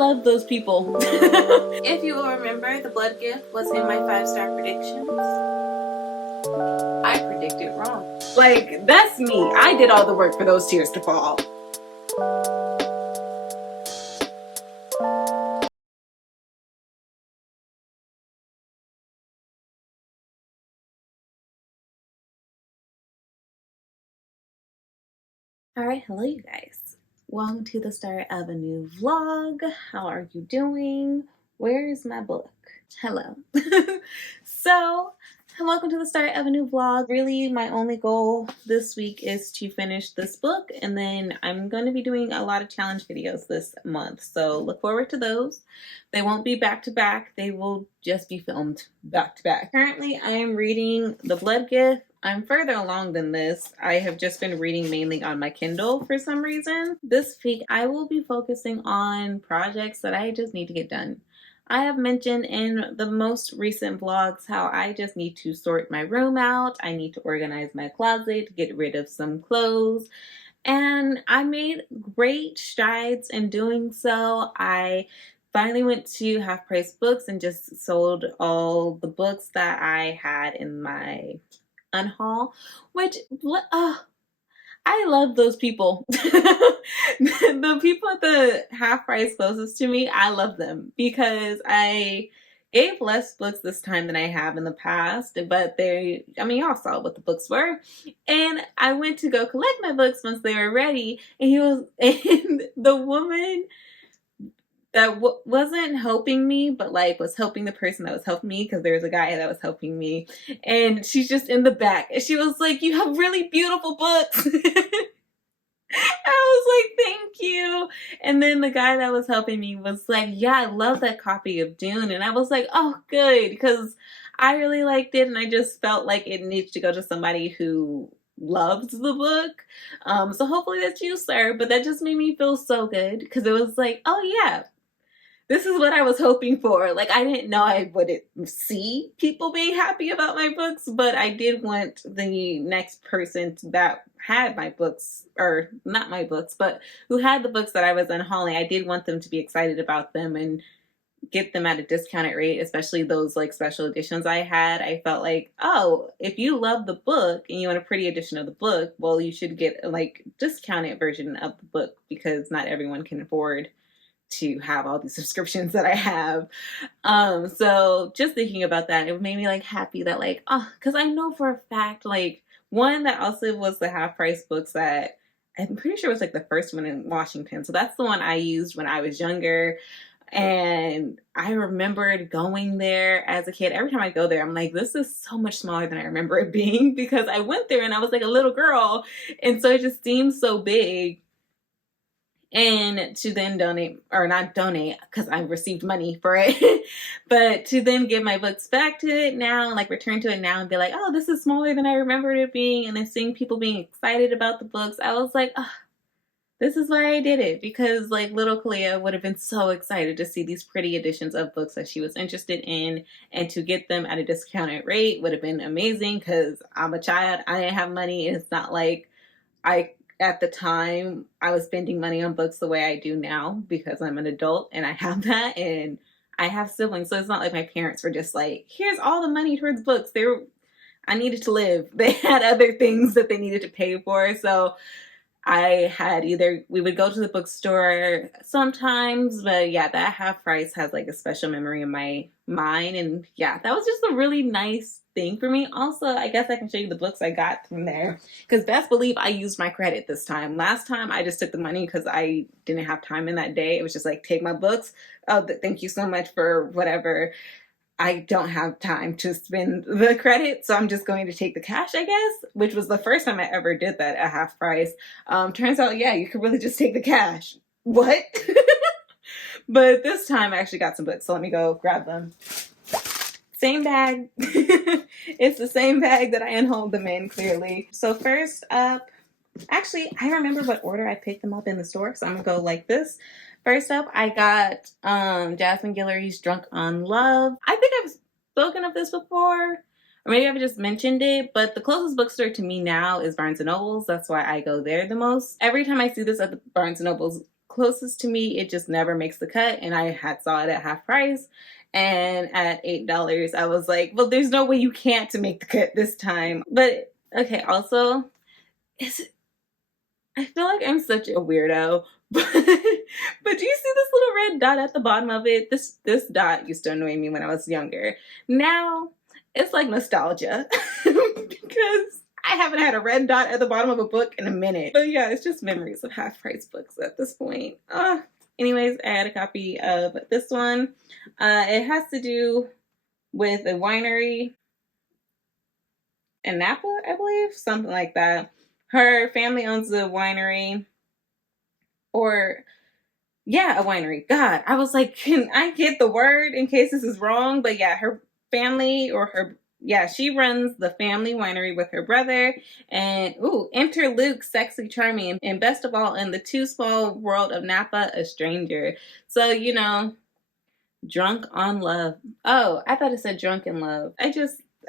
love those people. If you will remember, the blood gift was in my 5-star predictions. I predicted wrong. Like, that's me. I did all the work for those tears to fall. Alright, hello you guys. Welcome to the start of a new vlog. How are you doing? Where is my book? Hello. So, welcome to the start of a new vlog. Really, my only goal this week is to finish this book, and then I'm going to be doing a lot of challenge videos this month. So look forward to those. They won't be back to back. They will just be filmed back to back. Currently, I am reading The Blood Gift. I'm further along than this. I have just been reading mainly on my Kindle for some reason. This week, I will be focusing on projects that I just need to get done. I have mentioned in the most recent vlogs how I just need to sort my room out. I need to organize my closet, get rid of some clothes. And I made great strides in doing so. I finally went to Half Price Books and just sold all the books that I had in my unhaul, which I love those people. The people at the Half Price closest to me, I love them because I gave less books this time than I have in the past, but y'all saw what the books were. And I went to go collect my books once they were ready, and the woman that wasn't helping me, but like was helping the person that was helping me, because there was a guy that was helping me, and she's just in the back, and she was like, "You have really beautiful books." I was like, "Thank you." And then the guy that was helping me was like, "Yeah, I love that copy of Dune." And I was like, "Oh, good," because I really liked it, and I just felt like it needs to go to somebody who loves the book. So hopefully that's you, sir. But that just made me feel so good, because it was like, oh yeah, this is what I was hoping for. Like, I didn't know I would see people being happy about my books, but I did want the next person that had my books, or not my books, but who had the books that I was unhauling, I did want them to be excited about them and get them at a discounted rate, especially those like special editions I had. I felt like, oh, if you love the book and you want a pretty edition of the book, well, you should get a like discounted version of the book, because not everyone can afford to have all these subscriptions that I have. So just thinking about that, it made me like happy that like, oh, because I know for a fact, like, one that also was the Half Price Books that I'm pretty sure was like the first one in Washington. So that's the one I used when I was younger. And I remembered going there as a kid. Every time I go there, I'm like, this is so much smaller than I remember it being, because I went there and I was like a little girl. And so it just seems so big. And to then donate, or not donate, because I received money for it, but to then give my books back to it now, like return to it now and be like, oh, this is smaller than I remembered it being. And then seeing people being excited about the books, I was like, oh, this is why I did it, because like little Kalia would have been so excited to see these pretty editions of books that she was interested in, and to get them at a discounted rate would have been amazing, because I'm a child, I didn't have money, and it's not like at the time I was spending money on books the way I do now, because I'm an adult and I have that, and I have siblings, so it's not like my parents were just like, here's all the money towards books. I needed to live. They had other things that they needed to pay for, so I had we would go to the bookstore sometimes, but yeah, that Half Price has like a special memory in my mind. And yeah, that was just a really nice thing for me. Also, I guess I can show you the books I got from there, because best believe I used my credit this time. Last time I just took the money because I didn't have time in that day. It was just like, take my books. Oh, thank you so much for whatever. I don't have time to spend the credit, so I'm just going to take the cash, I guess, which was the first time I ever did that at Half Price. Turns out, yeah, you could really just take the cash. What? But this time I actually got some books, so let me go grab them. Same bag. It's the same bag that I unhauled them in, clearly. So first up, actually, I remember what order I picked them up in the store, so I'm gonna go like this. First up, I got Jasmine Guillory's Drunk on Love. I think I've spoken of this before, or maybe I've just mentioned it, but the closest bookstore to me now is Barnes & Noble's. That's why I go there the most. Every time I see this at the Barnes & Noble's closest to me, it just never makes the cut, and I had saw it at half price. And at $8, I was like, well, there's no way you can't to make the cut this time. But okay, also, is I feel like I'm such a weirdo, but do you see this little red dot at the bottom of it? This dot used to annoy me when I was younger. Now it's like nostalgia because I haven't had a red dot at the bottom of a book in a minute. But yeah, it's just memories of half price books at this point. Anyways, I had a copy of this one. It has to do with a winery in Napa, I believe, something like that. Her family owns a winery, or yeah, a winery. God, I was like, can I get the word in case this is wrong? But yeah, her family or her, yeah, she runs the family winery with her brother. And enter Luke, sexy, charming, and best of all, in the too small world of Napa, a stranger. So, you know, drunk on love. Oh, I thought it said drunk in love.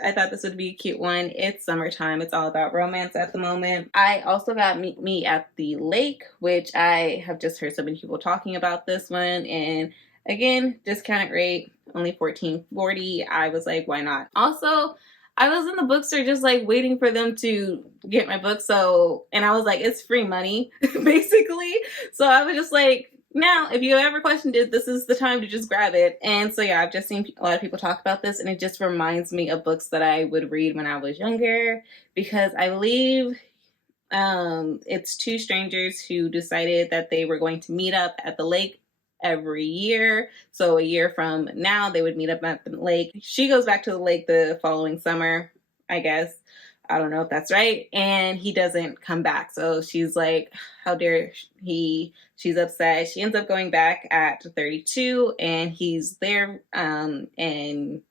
I thought this would be a cute one. It's summertime. It's all about romance at the moment. I also got Meet Me at the Lake, which I have just heard so many people talking about this one. And again, discounted rate, only $14.40. I was like, why not? Also, I was in the bookstore just like waiting for them to get my book. And I was like, it's free money, basically. So I was just like, now, if you ever questioned it, this is the time to just grab it. And so yeah, I've just seen a lot of people talk about this, and it just reminds me of books that I would read when I was younger, because I believe it's two strangers who decided that they were going to meet up at the lake every year. So a year from now, they would meet up at the lake. She goes back to the lake the following summer, I guess. I don't know if that's right. And he doesn't come back. So she's like, how dare he? She's upset. She ends up going back at 32, and he's there. And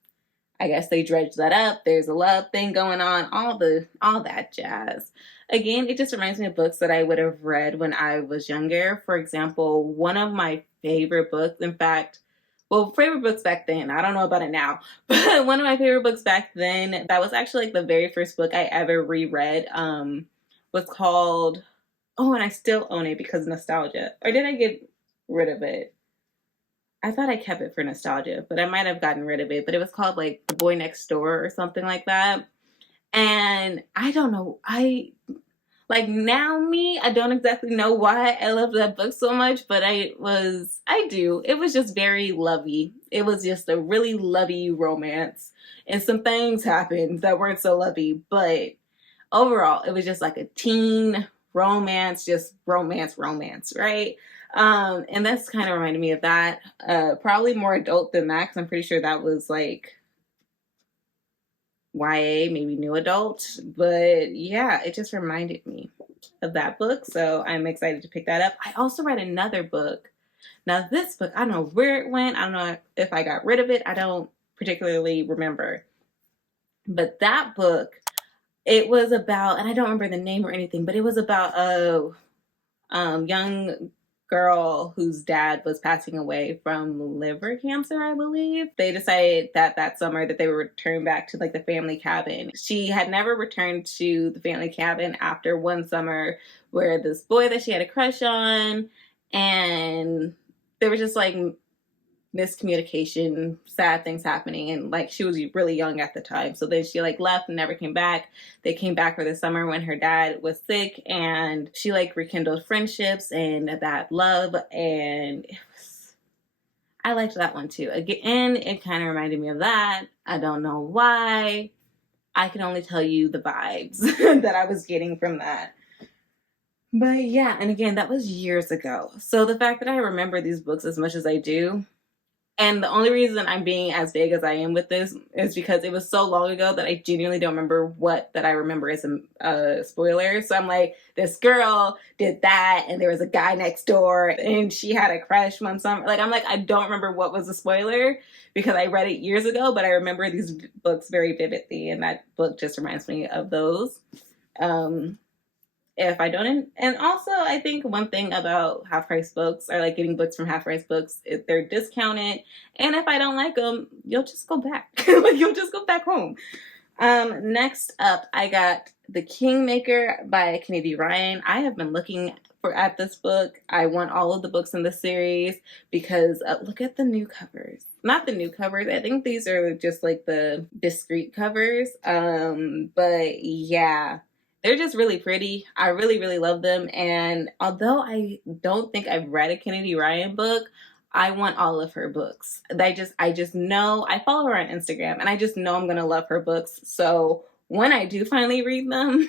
I guess they dredge that up. There's a love thing going on, all that jazz. Again, it just reminds me of books that I would have read when I was younger. For example, one of my favorite books, in fact, well, favorite books back then, I don't know about it now, but one of my favorite books back then, that was actually like the very first book I ever reread, was called, and I still own it because of nostalgia. Or did I get rid of it? I thought I kept it for nostalgia, but I might have gotten rid of it. But it was called like The Boy Next Door or something like that. And I don't know, I don't exactly know why I love that book so much, but I do. It was just very lovey. It was just a really lovey romance. And some things happened that weren't so lovey, but overall, it was just like a teen romance, just romance, right? And that's kind of reminded me of that. Probably more adult than that, because I'm pretty sure that was like YA, maybe new adult. But yeah, it just reminded me of that book. So I'm excited to pick that up. I also read another book. Now this book, I don't know where it went. I don't know if I got rid of it. I don't particularly remember. But that book, it was about, and I don't remember the name or anything, but it was about a young girl whose dad was passing away from liver cancer, I believe. They decided that summer that they would return back to like the family cabin. She had never returned to the family cabin after one summer where this boy that she had a crush on, and there was just like miscommunication, sad things happening, and like she was really young at the time. So then she like left and never came back. They came back for the summer when her dad was sick, and she like rekindled friendships and that love, and I liked that one too. Again, it kind of reminded me of that. I don't know why. I can only tell you the vibes that I was getting from that. But yeah, and again, that was years ago. So the fact that I remember these books as much as I do, and the only reason I'm being as vague as I am with this is because it was so long ago that I genuinely don't remember what that I remember as a spoiler. So I'm like, this girl did that, and there was a guy next door, and she had a crush one summer. Like, I'm like, I don't remember what was a spoiler because I read it years ago, but I remember these books very vividly, and that book just reminds me of those. If I don't, and also I think one thing about half price books, or like getting books from half price books, is they're discounted, and if I don't like them, you'll just go back. Like, you'll just go back home. Next up, I got The Kingmaker by Kennedy Ryan. I have been looking at this book. I want all of the books in the series because look at the new covers. Not the new covers. I think these are just like the discreet covers. But yeah, they're just really pretty. I really, really love them. And although I don't think I've read a Kennedy Ryan book, I want all of her books. I just know, I follow her on Instagram and I just know I'm going to love her books. So when I do finally read them,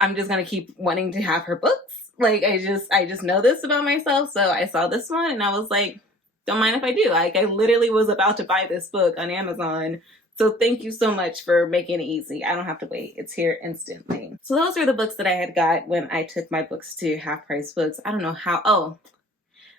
I'm just going to keep wanting to have her books. Like I just know this about myself. So I saw this one and I was like, don't mind if I do. Like I literally was about to buy this book on Amazon. So thank you so much for making it easy. I don't have to wait. It's here instantly. So those are the books that I had got when I took my books to Half Price Books. I don't know how. Oh,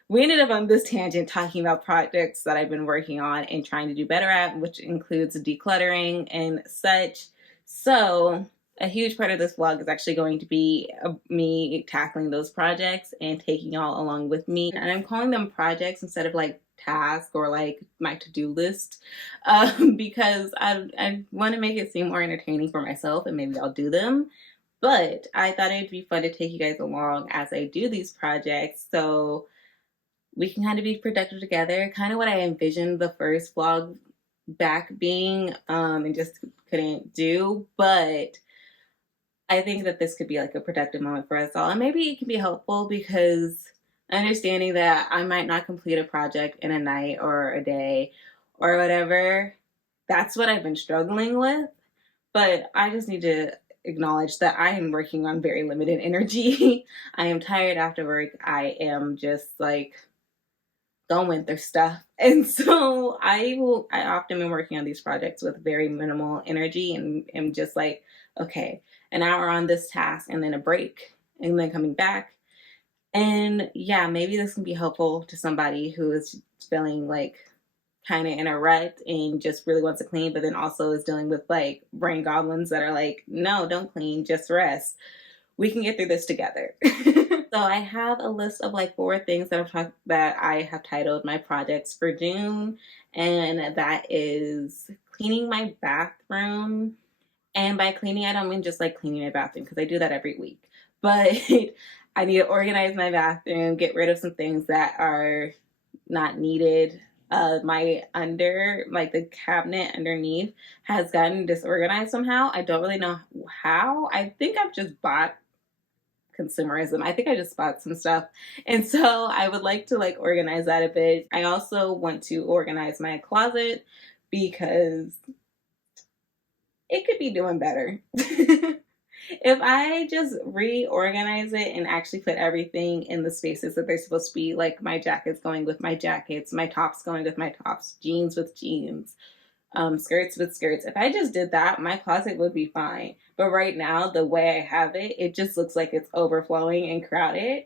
we ended up on this tangent talking about projects that I've been working on and trying to do better at, which includes decluttering and such. So a huge part of this vlog is actually going to be me tackling those projects and taking y'all along with me. And I'm calling them projects instead of like task or like my to-do list because I want to make it seem more entertaining for myself, and maybe I'll do them. But I thought it'd be fun to take you guys along as I do these projects, so we can kind of be productive together. Kind of what I envisioned the first vlog back being, and just couldn't do. But I think that this could be like a productive moment for us all. And maybe it can be helpful because understanding that I might not complete a project in a night or a day or whatever, that's what I've been struggling with. But I just need to acknowledge that I am working on very limited energy. I am tired after work. I am just like going through stuff. And so I often been working on these projects with very minimal energy and am just like, okay, an hour on this task and then a break and then coming back. And yeah, maybe this can be helpful to somebody who is feeling like kind of in a rut and just really wants to clean, but then also is dealing with like brain goblins that are like, no, don't clean, just rest. We can get through this together. So I have a list of like 4 things that I have titled my projects for June, and that is cleaning my bathroom. And by cleaning, I don't mean just like cleaning my bathroom because I do that every week, but I need to organize my bathroom, get rid of some things that are not needed. Like the cabinet underneath has gotten disorganized somehow. I don't really know how. I think I've just bought consumerism. I think I just bought some stuff. And so I would like to like organize that a bit. I also want to organize my closet because it could be doing better. If I just reorganize it and actually put everything in the spaces that they're supposed to be, like my jackets going with my jackets, my tops going with my tops, jeans with jeans, skirts with skirts. If I just did that, my closet would be fine. But right now, the way I have it, it just looks like it's overflowing and crowded.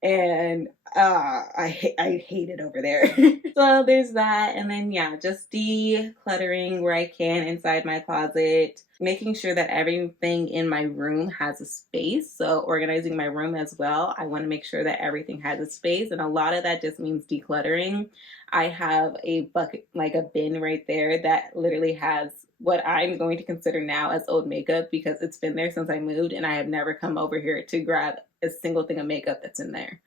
And I hate it over there. So there's that. And then, yeah, just decluttering where I can inside my closet, making sure that everything in my room has a space. So organizing my room as well. I want to make sure that everything has a space. And a lot of that just means decluttering. I have a bucket, like a bin right there that literally has what I'm going to consider now as old makeup because it's been there since I moved and I have never come over here to grab a single thing of makeup that's in there.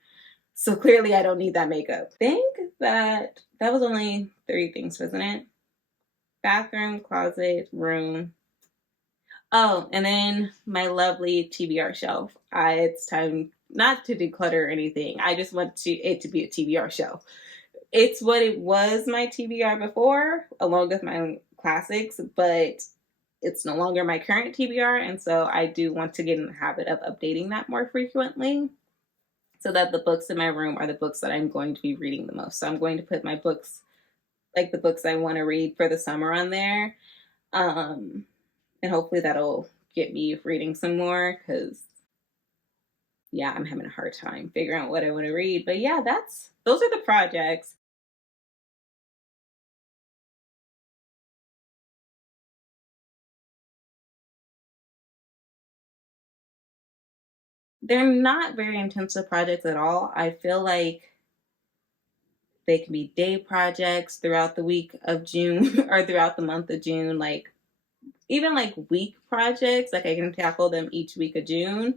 So clearly I don't need that makeup. I think that was only 3 things, wasn't it? Bathroom, closet, room. Oh, and then my lovely TBR shelf. It's time not to declutter or anything. I just want it to be a TBR shelf. It's what it was my TBR before, along with my classics, but it's no longer my current TBR. And so I do want to get in the habit of updating that more frequently so that the books in my room are the books that I'm going to be reading the most. So I'm going to put my books, like the books I want to read for the summer on there. And hopefully that'll get me reading some more because, yeah, I'm having a hard time figuring out what I want to read. But yeah, those are the projects. They're not very intensive projects at all. I feel like They can be day projects throughout the week of June or throughout the month of June, like even like week projects. Like I can tackle them each week of June,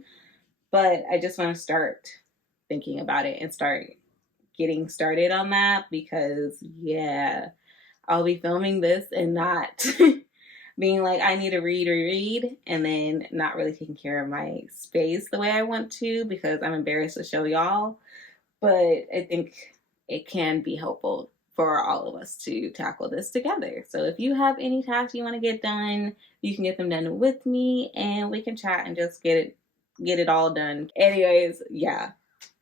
but I just want to start thinking about it and start getting started on that because, yeah, I'll be filming this and not being like, I need to read, and then not really taking care of my space the way I want to because I'm embarrassed to show y'all. But I think it can be helpful for all of us to tackle this together. So if you have any tasks you want to get done, you can get them done with me and we can chat and just get it all done. Anyways, yeah,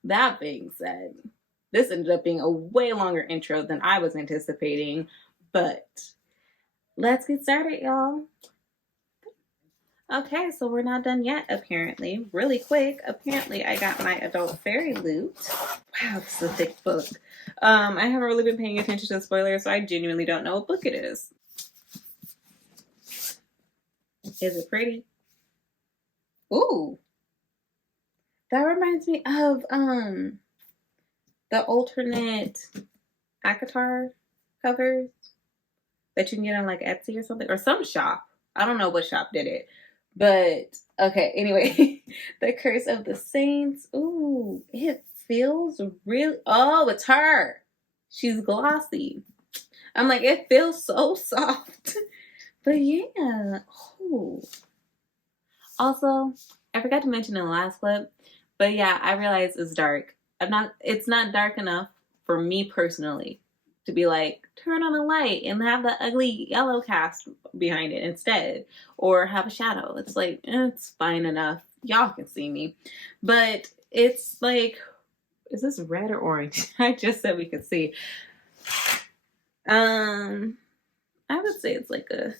that being said, this ended up being a way longer intro than I was anticipating, but let's get started, y'all. Okay, so we're not done yet, apparently. Really quick, apparently I got my adult fairy loot. Wow, this is a thick book. I haven't really been paying attention to the spoilers, so I genuinely don't know what book it is. Is it pretty? Ooh. That reminds me of the alternate ACOTAR covers that you can get on like Etsy or something, or some shop. I don't know what shop did it. But, okay, anyway, The Curse of the Saints. Ooh, it feels really, oh, it's her. She's glossy. I'm like, it feels so soft. But yeah, ooh. Also, I forgot to mention in the last clip, but yeah, I realized it's dark. It's not dark enough for me personally to be like, turn on a light and have the ugly yellow cast behind it instead, or have a shadow. It's like, it's fine enough. Y'all can see me. But it's like, is this red or orange? I just said we could see. I would say it's like a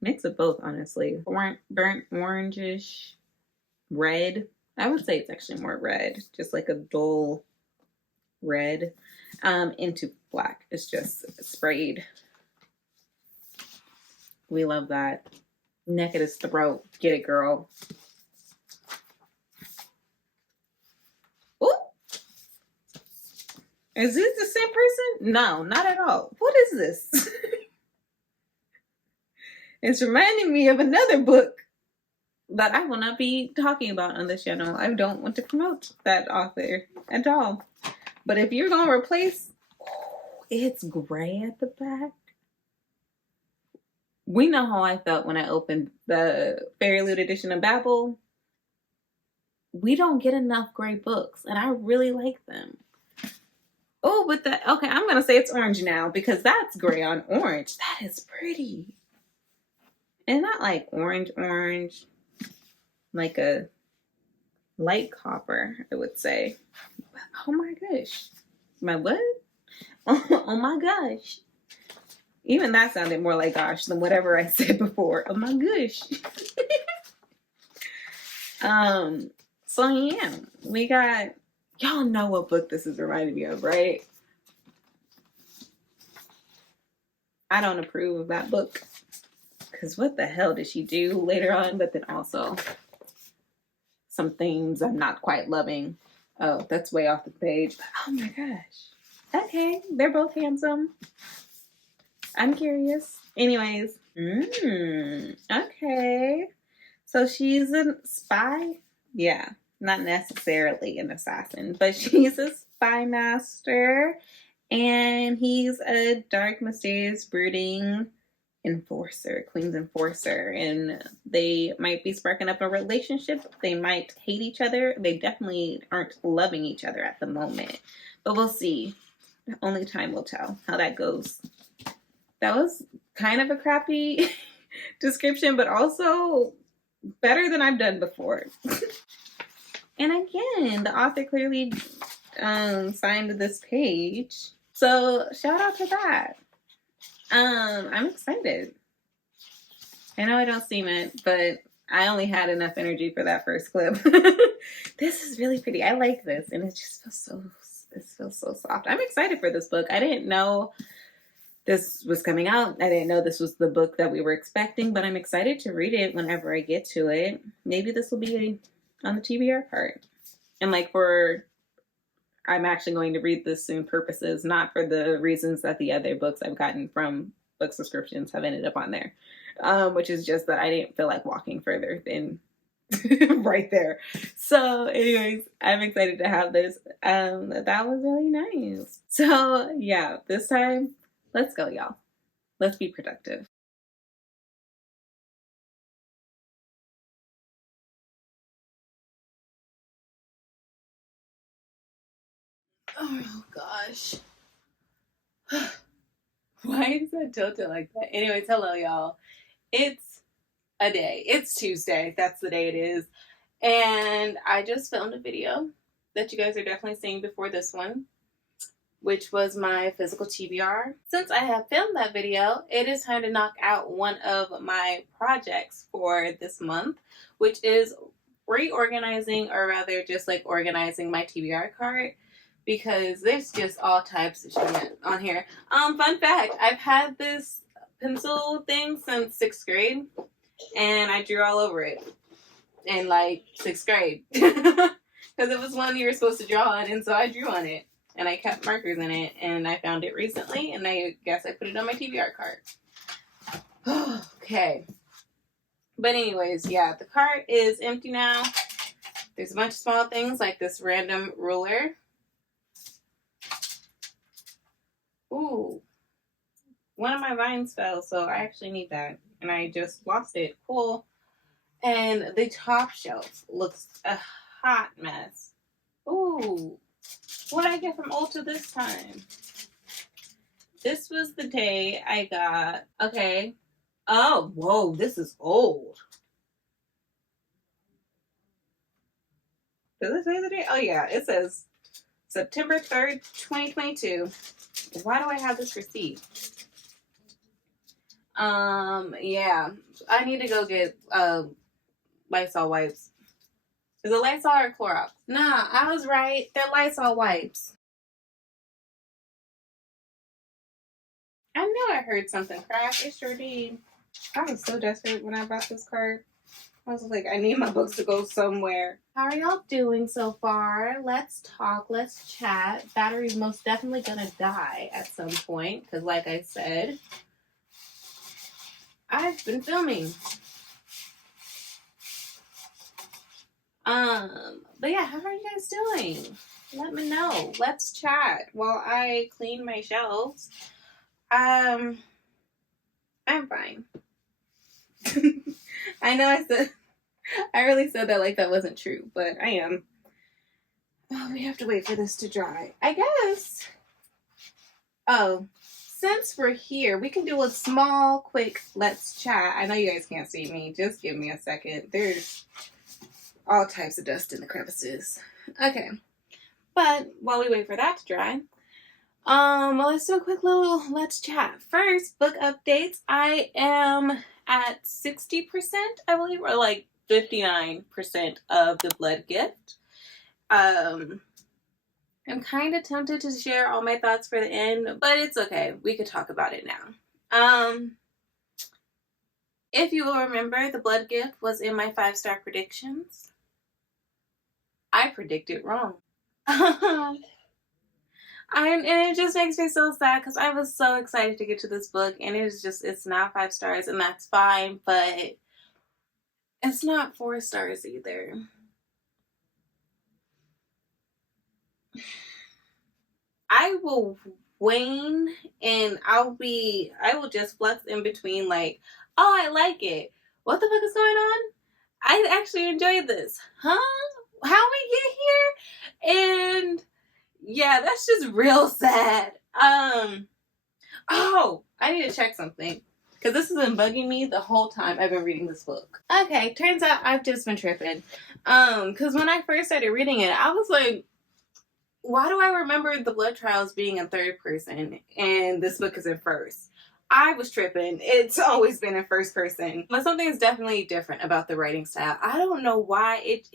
mix of both, honestly. Burnt orangish red. I would say it's actually more red, just like a dull red. Into black. It's just sprayed. We love that. Neck at his throat. Get it, girl. Ooh. Is this the same person? No, not at all. What is this? It's reminding me of another book that I will not be talking about on this channel. I don't want to promote that author at all. But if you're going to replace, it's gray at the back. We know how I felt when I opened the Fairy Loot edition of Babel. We don't get enough gray books, and I really like them. Oh, but okay, I'm going to say it's orange now because that's gray on orange. That is pretty. And not like orange, like a light copper, I would say. Oh my gosh. My what? Oh my gosh. Even that sounded more like gosh than whatever I said before. Oh my gosh. So yeah, we got, y'all know what book this is reminding me of, right? I don't approve of that book. Because what the hell did she do later on? But then also some themes I'm not quite loving. Oh, that's way off the page. But oh my gosh. Okay, they're both handsome. I'm curious. Anyways. Okay. So she's a spy? Yeah. Not necessarily an assassin, but she's a spy master. And he's a dark, mysterious, brooding enforcer, queen's enforcer, and they might be sparking up a relationship. They might hate each other. They definitely aren't loving each other at the moment, but we'll see. Only time will tell how that goes. That was kind of a crappy description, but also better than I've done before. And again, the author clearly signed this page, so shout out to that. I'm excited. I know I don't seem it, but I only had enough energy for that first clip. This is really pretty. I like this, and it just feels so soft. I'm excited for this book. I didn't know this was coming out. I didn't know this was the book that we were expecting, but I'm excited to read it whenever I get to it. Maybe this will be on the TBR part. And like for I'm actually going to read this soon purposes, not for the reasons that the other books I've gotten from book subscriptions have ended up on there, which is just that I didn't feel like walking further than right there. So, anyways, I'm excited to have this. That was really nice. So, yeah, this time, let's go, y'all. Let's be productive. Oh gosh. Why is that tilted like that? Anyways, hello y'all. It's a day. It's Tuesday. That's the day it is. And I just filmed a video that you guys are definitely seeing before this one, which was my physical TBR. Since I have filmed that video, it is time to knock out one of my projects for this month, which is reorganizing, or rather just like organizing my TBR card, because there's just all types of shit on here. Fun fact, I've had this pencil thing since 6th grade, and I drew all over it in like 6th grade. Because it was one you were supposed to draw on, and so I drew on it. And I kept markers in it, and I found it recently, and I guess I put it on my TBR card. Okay. But anyways, yeah, the cart is empty now. There's a bunch of small things like this random ruler. Ooh. One of my vines fell, so I actually need that. And I just lost it. Cool. And the top shelf looks a hot mess. Ooh. What did I get from Ulta this time? This was the day I got... Okay. Oh, whoa, this is old. Does it say the date? Oh, yeah, it says September 3rd, 2022. Why do I have this receipt? Yeah. I need to go get Lysol wipes. Is it Lysol or Clorox? Nah, I was right. They're Lysol wipes. I knew I heard something crack. It sure did. I was so desperate when I bought this card. I was like, I need my books to go somewhere. How are y'all doing so far? Let's talk. Let's chat. Battery's most definitely gonna die at some point. Because like I said, I've been filming. But yeah, how are you guys doing? Let me know. Let's chat while I clean my shelves. I'm fine. I know I really said that like that wasn't true, but I am. Oh, we have to wait for this to dry, I guess. Oh, since we're here, we can do a small, quick let's chat. I know you guys can't see me. Just give me a second. There's all types of dust in the crevices. Okay. But while we wait for that to dry, well, let's do a quick little let's chat. First, book updates. I am at 60%, I believe, or like 59% of the Blood Gift. I'm kind of tempted to share all my thoughts for the end, but it's okay. We could talk about it now. If you will remember, the Blood Gift was in my 5-star predictions. I predicted wrong. And it just makes me so sad because I was so excited to get to this book, and it's not 5 stars, and that's fine, but it's not 4 stars either. I will wane, and I will just flex in between like, oh, I like it. What the fuck is going on? I actually enjoyed this. Huh? How we get here? And yeah, that's just real sad. Oh, I need to check something. Because this has been bugging me the whole time I've been reading this book. Okay, turns out I've just been tripping. Because when I first started reading it, I was like, why do I remember the Blood Trials being in 3rd person and this book is in 1st? I was tripping. It's always been in 1st person. But something is definitely different about the writing style. I don't know why. It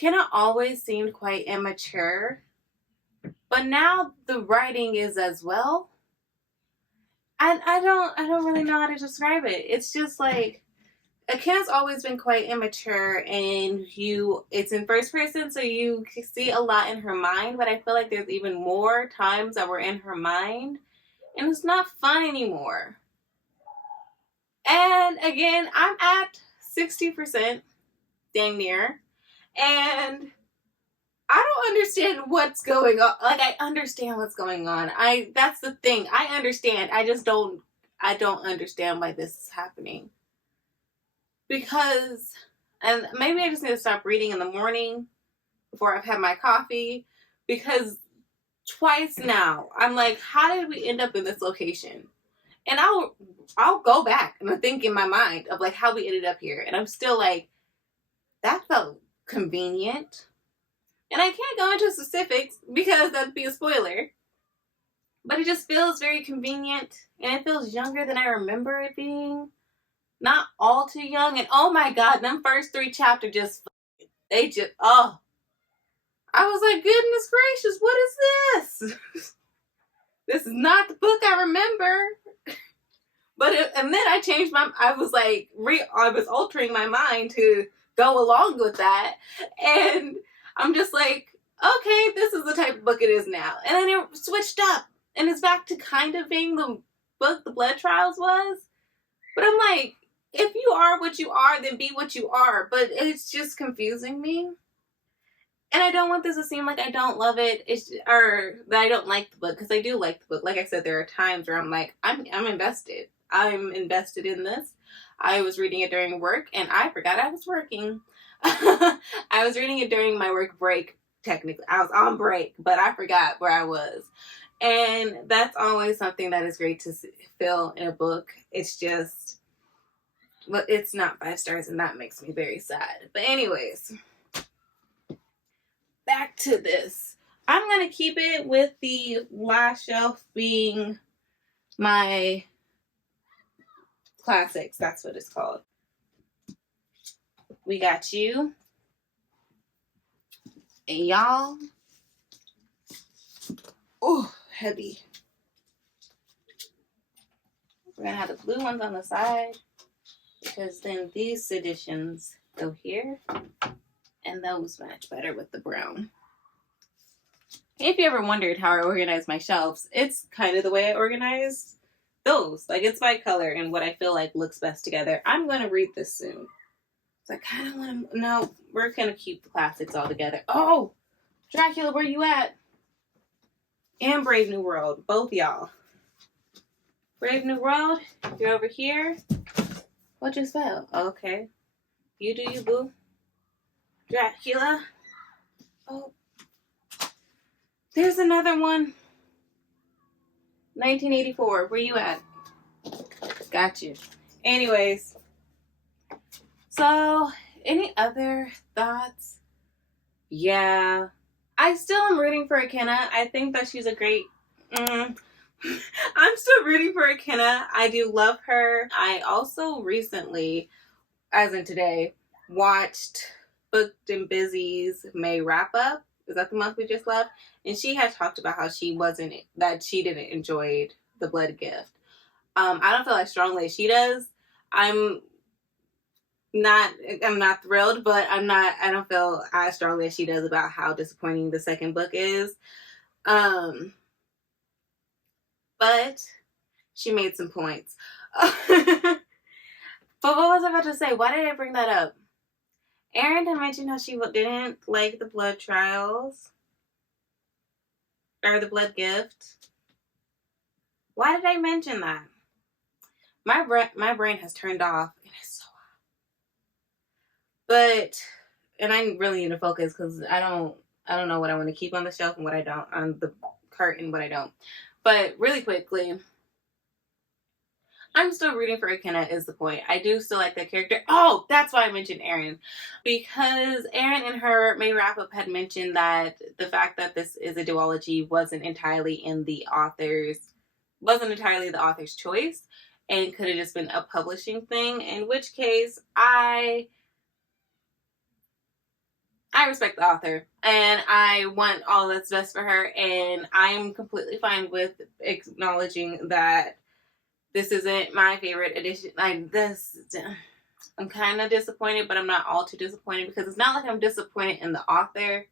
kind of always seemed quite immature. But now the writing is as well. And I don't really know how to describe it. It's just like, Akena's always been quite immature, and it's in first person, so you see a lot in her mind, but I feel like there's even more times that we're in her mind, and it's not fun anymore. And again, I'm at 60%, dang near, and I don't understand what's going on. Like, I understand what's going on. That's the thing. I understand. I don't understand why this is happening. Because, and maybe I just need to stop reading in the morning before I've had my coffee, because twice now I'm like, how did we end up in this location? And I'll go back and think in my mind of like how we ended up here, and I'm still like, that felt convenient. And I can't go into specifics because that'd be a spoiler. But it just feels very convenient, and it feels younger than I remember it being. Not all too young. And oh my god, them first 3 chapters I was like, goodness gracious, what is this? This is not the book I remember. And then I changed I was altering my mind to go along with that. And I'm just like, okay, this is the type of book it is now. And then it switched up, and it's back to kind of being the book The Blood Trials was. But I'm like, if you are what you are, then be what you are. But it's just confusing me. And I don't want this to seem like I don't love it, or that I don't like the book, because I do like the book. Like I said, there are times where I'm like, I'm invested. I'm invested in this. I was reading it during work, and I forgot I was working. I was reading it during my work break, technically. I was on break, but I forgot where I was. And that's always something that is great to feel in a book. It's just, well, it's not 5 stars, and that makes me very sad. But anyways, back to this. I'm going to keep it with the last shelf being my classics. That's what it's called. We got you. And y'all. Oh, heavy. We're going to have the blue ones on the side, because then these editions go here, and those match better with the brown. If you ever wondered how I organize my shelves, it's kind of the way I organize those. Like, it's by color and what I feel like looks best together. I'm going to read this soon. So I kind of want to... No, we're going to keep the classics all together. Oh! Dracula, where you at? And Brave New World. Both y'all. Brave New World, you're over here. What just fell? Okay. You do you, boo. Dracula. Oh. There's another one. 1984. Where you at? Got you. Anyways. So, any other thoughts? Yeah. I still am rooting for Akena. I think that she's a great... I'm still rooting for Akena. I do love her. I also recently, as in today, watched Booked and Busy's May wrap up. Is that the month we just left? And she had talked about how she didn't enjoy The Blood Gift. I don't feel as strongly as she does. I'm not thrilled, but I don't feel as strongly as she does about how disappointing the second book is. But she made some points. But what was I about to say? Why did I bring that up? Erin had mentioned how she didn't like the Blood Trials. Or the Blood Gift. Why did I mention that? My brain has turned off. And it's so hot. And I really need to focus, because I don't know what I want to keep on the shelf and what I don't. On the cart and what I don't. But really quickly, I'm still rooting for Akena is the point. I do still like that character. Oh, that's why I mentioned Erin. Because Erin in her May wrap-up had mentioned that the fact that this is a duology wasn't entirely the author's choice, and could have just been a publishing thing. In which case, I respect the author, and I want all that's best for her, and I'm completely fine with acknowledging that this isn't my favorite edition. I'm kind of disappointed, but I'm not all too disappointed because it's not like I'm disappointed in the author.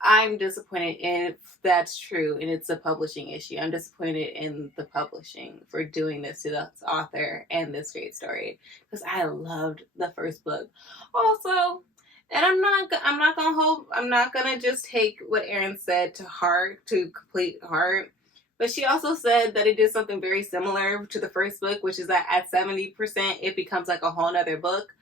I'm disappointed if that's true and it's a publishing issue. I'm disappointed in the publishing for doing this to the author and this great story because I loved the first book. Also, and I'm not gonna just take what Erin said to heart, to complete heart. But she also said that it did something very similar to the first book, which is that at 70%, it becomes like a whole nother book.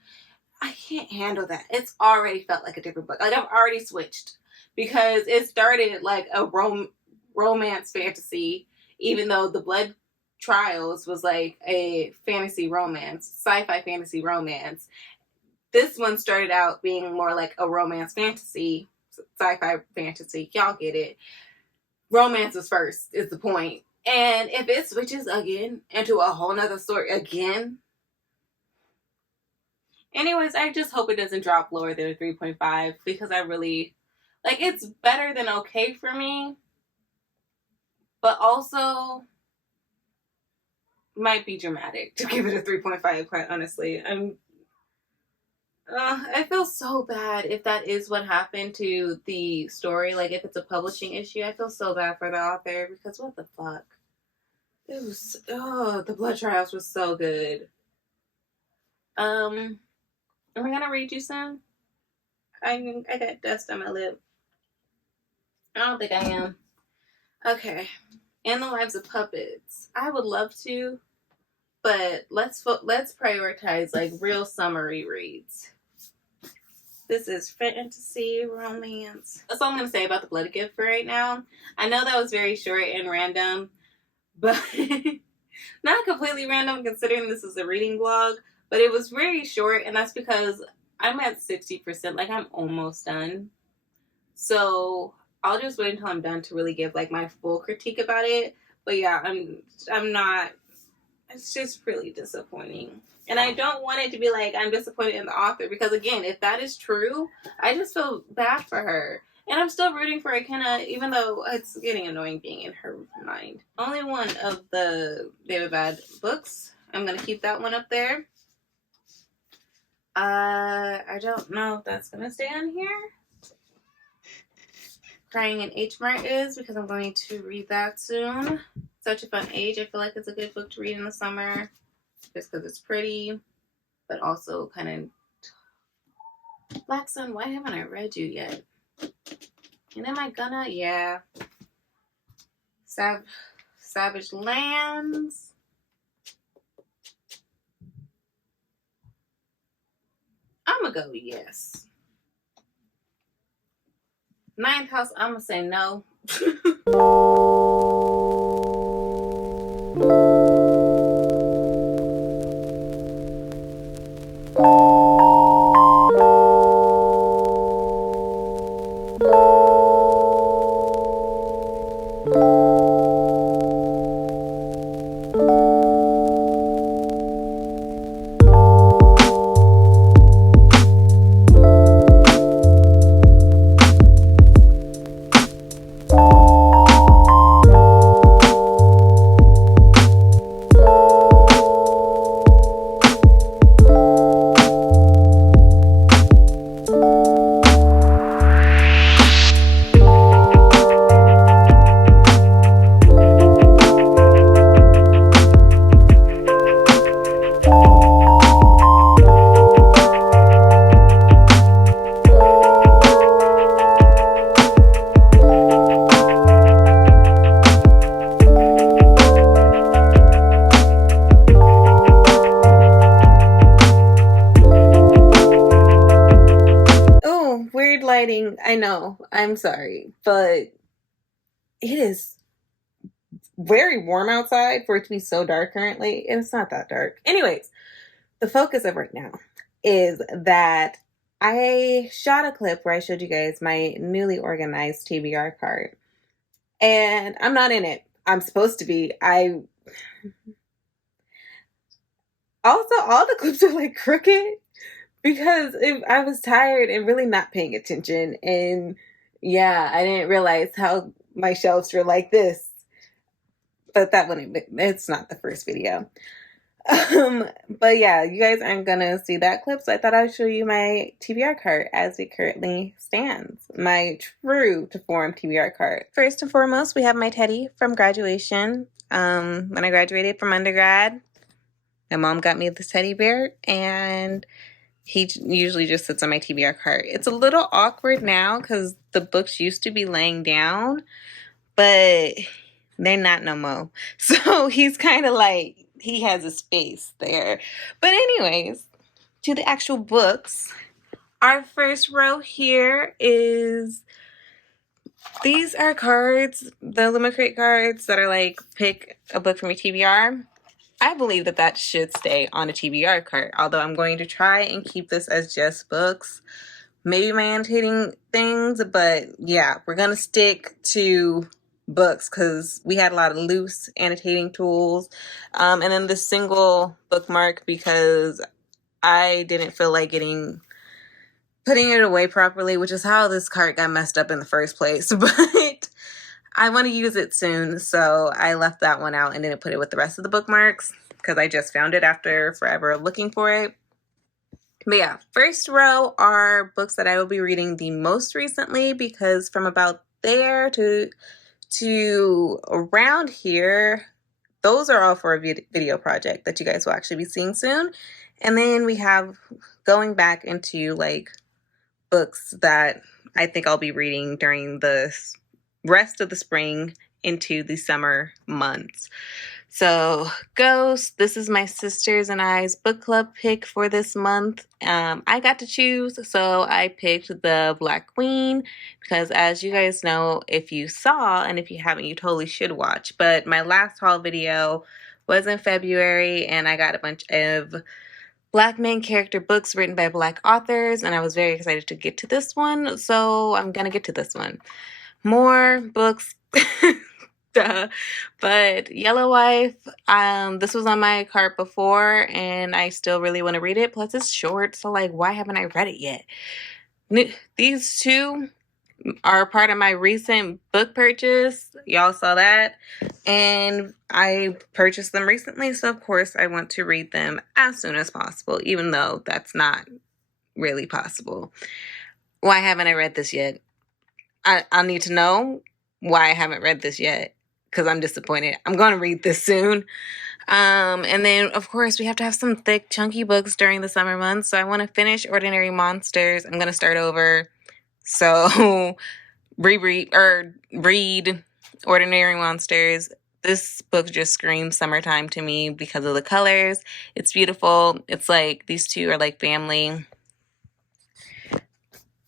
I can't handle that. It's already felt like a different book. Like I've already switched because it started like a romance fantasy, even though the Blood Trials was like a fantasy romance, sci-fi fantasy romance. This one started out being more like a romance fantasy, sci-fi fantasy. Y'all get it. Romance was first, is the point. And if it switches again into a whole nother story again. Anyways, I just hope it doesn't drop lower than a 3.5 because I really, like, it's better than okay for me. But also might be dramatic to give it a 3.5, quite honestly. I feel so bad if that is what happened to the story. Like, if it's a publishing issue, I feel so bad for the author because what the fuck? It was, the Blood Trials was so good. Am I gonna read you some? I got dust on my lip. I don't think I am. Okay. And the Lives of Puppets. I would love to, but let's prioritize like real summary reads. This is fantasy romance. That's all I'm gonna say about The Blood Gift for right now. I know that was very short and random, but not completely random considering this is a reading blog. But it was very short, and that's because I'm at 60%. Like I'm almost done. So I'll just wait until I'm done to really give like my full critique about it. But yeah, I'm not. It's just really disappointing. And I don't want it to be like I'm disappointed in the author because again, if that is true, I just feel bad for her. And I'm still rooting for Ikenna, even though it's getting annoying being in her mind. Only one of the David Bad books. I'm gonna keep that one up there. I don't know if that's gonna stay on here. Crying in H Mart is because I'm going to read that soon. Such a Fun Age. I feel like it's a good book to read in the summer just because it's pretty, but also kind of. Black Sun, why haven't I read you yet? And am I gonna? Yeah. Savage Lands. I'm gonna go yes. Ninth House, I'm gonna say no. I know. I'm sorry, but it is very warm outside for it to be so dark currently, and it's not that dark. Anyways, the focus of right now is that I shot a clip where I showed you guys my newly organized TBR card, and I'm not in it. I'm supposed to be. Also, all the clips are like crooked because I was tired and really not paying attention. And yeah, I didn't realize how my shelves were like this. But that wouldn't, it's not the first video. But yeah, you guys aren't gonna see that clip, so I thought I'd show you my TBR cart as it currently stands. My true to form TBR cart. First and foremost, we have my teddy from graduation. When I graduated from undergrad, my mom got me this teddy bear, and he usually just sits on my TBR cart. It's a little awkward now because the books used to be laying down, but they're not no more. So he's kind of like, he has a space there. But anyways, to the actual books. Our first row here is, these are cards, the Limit Crate cards that are like, pick a book from your TBR. I believe that that should stay on a TBR cart, although I'm going to try and keep this as just books. Maybe my annotating things, but yeah, we're going to stick to books because we had a lot of loose annotating tools. And then the single bookmark because I didn't feel like putting it away properly, which is how this cart got messed up in the first place. But I want to use it soon, so I left that one out and didn't put it with the rest of the bookmarks because I just found it after forever looking for it. But yeah, first row are books that I will be reading the most recently, because from about there to around here, those are all for a video project that you guys will actually be seeing soon. And then we have going back into like books that I think I'll be reading during the rest of the spring into the summer months. So Ghost, this is my sisters and I's book club pick for this month. I got to choose, so I picked The Black Queen because, as you guys know, if you saw, and if you haven't, you totally should watch, but my last haul video was in February and I got a bunch of Black main character books written by Black authors, and I was very excited to get to this one, so I'm gonna get to this one. More books. Duh. But Yellow Wife, this was on my cart before and I still really want to read it. Plus it's short, so like, why haven't I read it yet? These two are part of my recent book purchase. Y'all saw that. And I purchased them recently, so of course I want to read them as soon as possible, even though that's not really possible. Why haven't I read this yet? I need to know why I haven't read this yet, because I'm disappointed. I'm going to read this soon. And then, of course, we have to have some thick, chunky books during the summer months. So I want to finish Ordinary Monsters. I'm going to start over. So read Ordinary Monsters. This book just screams summertime to me because of the colors. It's beautiful. It's like these two are like family.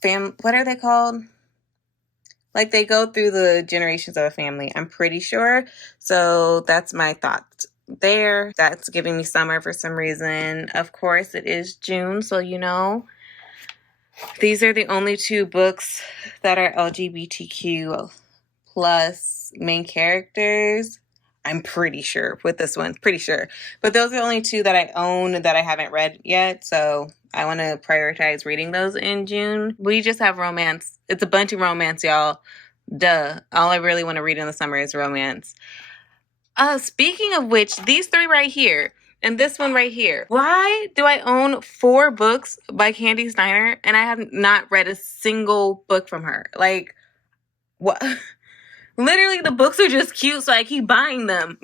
What are they called? Like they go through the generations of a family, I'm pretty sure. So that's my thoughts there. That's giving me summer for some reason. Of course, it is June, so you know. These are the only two books that are LGBTQ plus main characters. I'm pretty sure with this one, pretty sure. But those are the only two that I own that I haven't read yet, so I want to prioritize reading those in June. We just have romance. It's a bunch of romance, y'all. Duh. All I really want to read in the summer is romance. Speaking of which, these three right here and this one right here. Why do I own 4 books by Candy Steiner and I have not read a single book from her? Like, what? Literally, the books are just cute, so I keep buying them.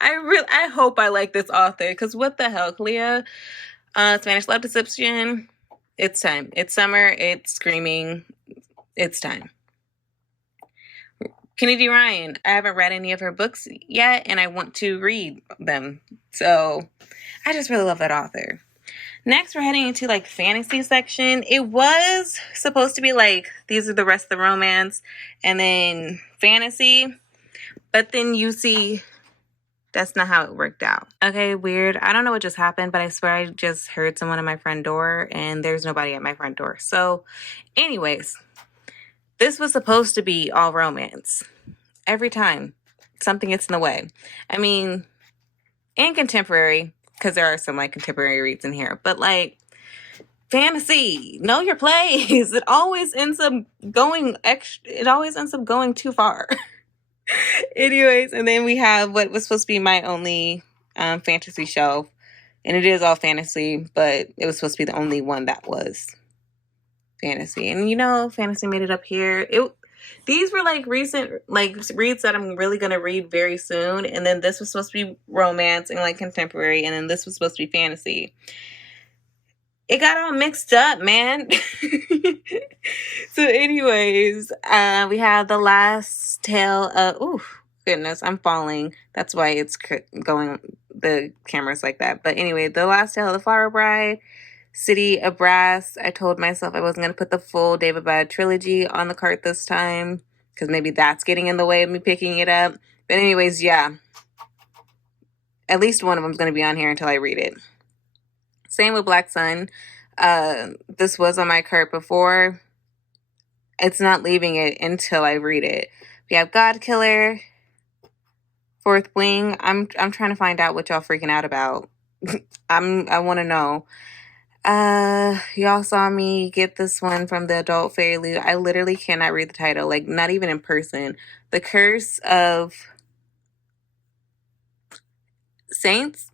I hope I like this author, because what the hell, Clea? Spanish Love Deception. It's time. It's summer. It's screaming. It's time. Kennedy Ryan. I haven't read any of her books yet, and I want to read them. So I just really love that author. Next, we're heading into like fantasy section. It was supposed to be like, these are the rest of the romance, and then fantasy. But then you see, that's not how it worked out. Okay, weird. I don't know what just happened, but I swear I just heard someone at my front door and there's nobody at my front door. So anyways, this was supposed to be all romance. Every time something gets in the way. I mean, and contemporary, because there are some like contemporary reads in here, but like fantasy, know your place. It always ends up going too far. Anyways, and then we have what was supposed to be my only fantasy shelf. And it is all fantasy, but it was supposed to be the only one that was fantasy. And you know, fantasy made it up here. These were like recent like reads that I'm really gonna read very soon. And then this was supposed to be romance and like contemporary, and then this was supposed to be fantasy. It got all mixed up, man. So anyways, we have The Last Tale of, oh goodness, I'm falling. That's why it's going, the camera's like that. But anyway, The Last Tale of the Flower Bride, City of Brass. I told myself I wasn't going to put the full David Bad trilogy on the cart this time, because maybe that's getting in the way of me picking it up. But anyways, yeah. At least one of them's going to be on here until I read it. Same with Black Sun. This was on my cart before. It's not leaving it until I read it. We have God Killer, Fourth Wing. I'm trying to find out what y'all freaking out about. I want to know. Y'all saw me get this one from the Adult Fairy Loot. I literally cannot read the title, like not even in person. The Curse of Saints.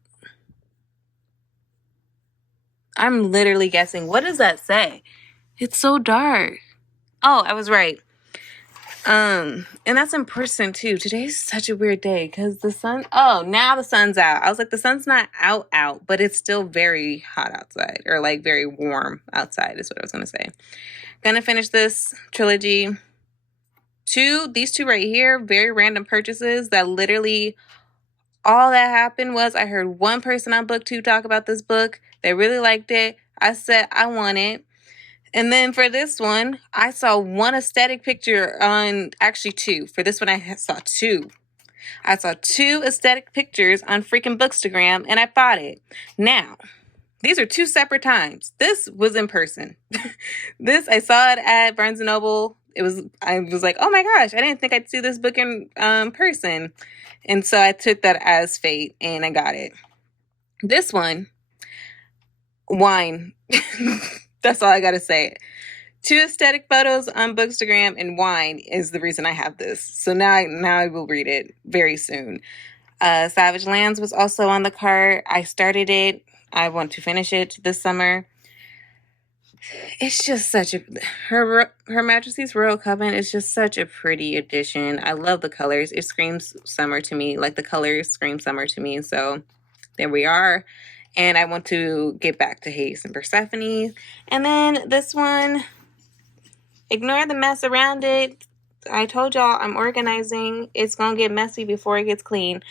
I'm literally guessing. What does that say? It's so dark. Oh, I was right. And that's in person too. Today's such a weird day because the sun, oh, now the sun's out. I was like, the sun's not out, but it's still very hot outside, or like very warm outside is what I was gonna say. Gonna finish this trilogy. These two right here, very random purchases that literally all that happened was I heard one person on BookTube talk about this book. They really liked it. I said I want it. And then for this one, I saw one aesthetic picture on, actually two. For this one, I saw two. I saw two aesthetic pictures on freaking Bookstagram, and I bought it. Now, these are two separate times. This was in person. This, I saw it at Barnes & Noble. I was like, oh my gosh, I didn't think I'd see this book in person. And so I took that as fate, and I got it. This one, wine. That's all I gotta say. Two aesthetic photos on Bookstagram, and wine is the reason I have this. So now I will read it very soon. Savage Lands was also on the cart. I started it. I want to finish it this summer. It's just such a, Her Majesty's Royal Coven is just such a pretty edition. I love the colors. It screams summer to me. Like the colors scream summer to me. So there we are. And I want to get back to Hades and Persephone. And then this one, ignore the mess around it. I told y'all I'm organizing. It's gonna get messy before it gets clean.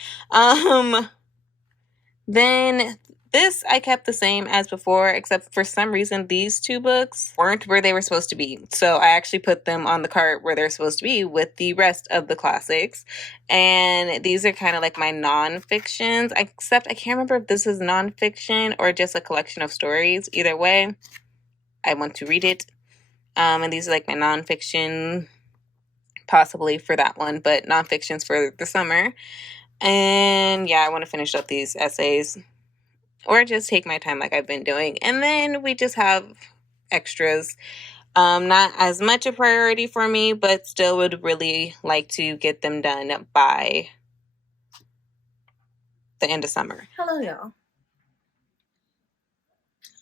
Then this I kept the same as before, except for some reason these two books weren't where they were supposed to be. So I actually put them on the cart where they're supposed to be with the rest of the classics. And these are kind of like my non-fictions, except I can't remember if this is non-fiction or just a collection of stories. Either way, I want to read it. And these are like my non-fiction, possibly for that one, but non-fictions for the summer. And yeah, I want to finish up these essays or just take my time like I've been doing. And then we just have extras. Not as much a priority for me, but still would really like to get them done by the end of summer. Hello, y'all.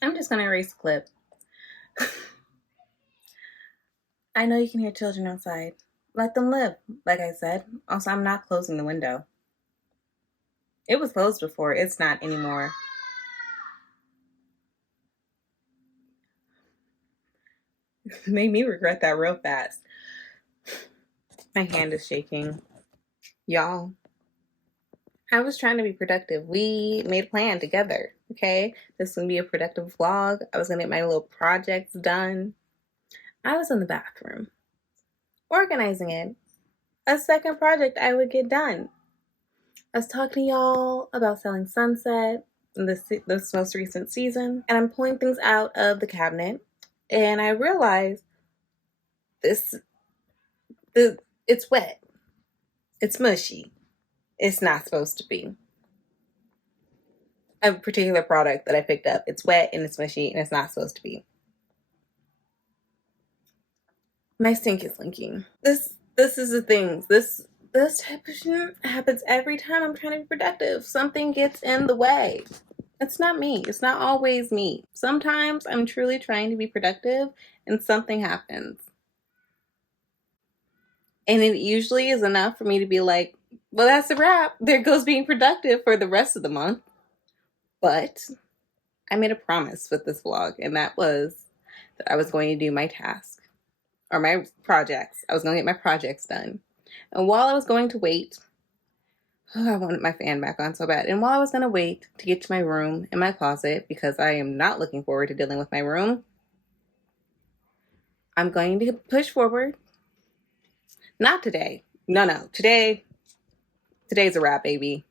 I'm just going to erase the clip. I know you can hear children outside. Let them live, like I said. Also, I'm not closing the window. It was closed before. It's not anymore. Made me regret that real fast. My hand is shaking. Y'all, I was trying to be productive. We made a plan together, okay? This is going to be a productive vlog. I was going to get my little projects done. I was in the bathroom, organizing it. A second project I would get done. I was talking to y'all about Selling Sunset, this most recent season, and I'm pulling things out of the cabinet, and I realized it's wet. It's mushy. It's not supposed to be. A particular product that I picked up, it's wet and it's mushy and it's not supposed to be. My sink is leaking. This is the thing. This this type of shit happens every time I'm trying to be productive. Something gets in the way. It's not me. It's not always me. Sometimes I'm truly trying to be productive and something happens. And it usually is enough for me to be like, well, that's a wrap. There goes being productive for the rest of the month. But I made a promise with this vlog, and that was that I was going to do my task or my projects. I was going to get my projects done. And while I was going to wait, I wanted my fan back on so bad. And while I was going to wait to get to my room and my closet, because I am not looking forward to dealing with my room, I'm going to push forward. Not today. No. Today's a wrap, baby.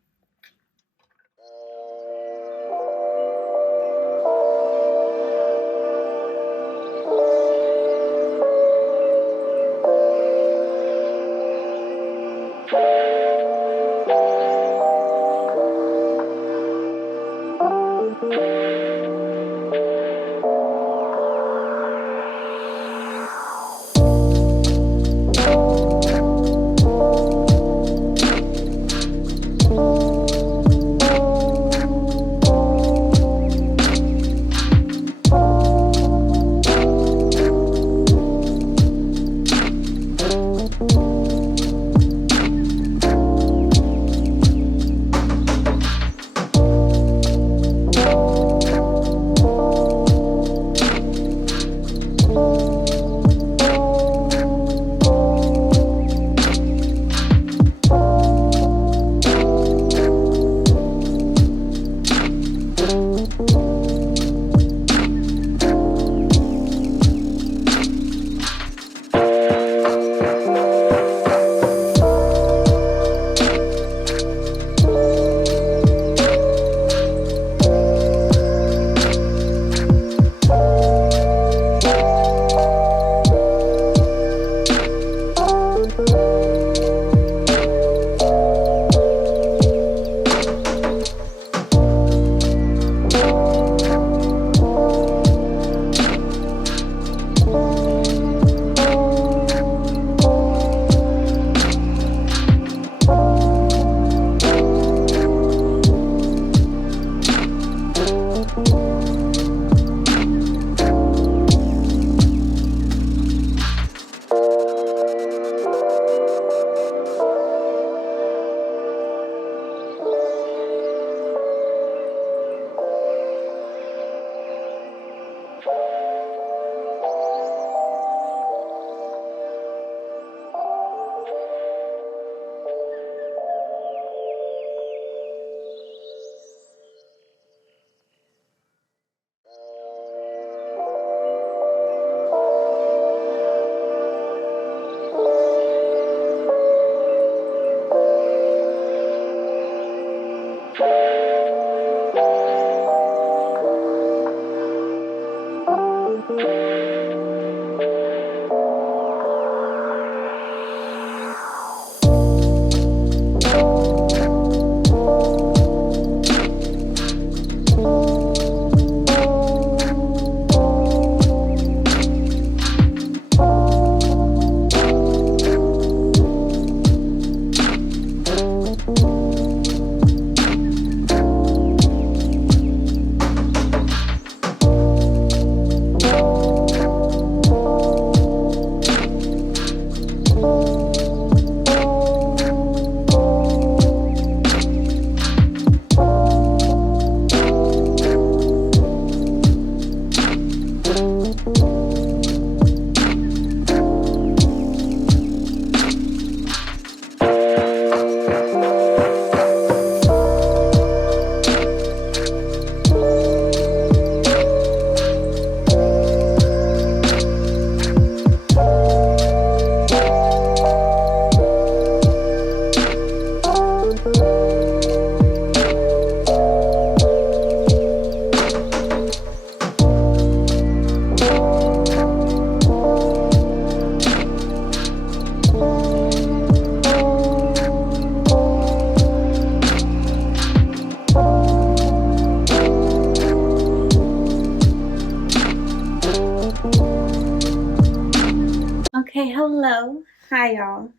Okay, hello. Hi, y'all.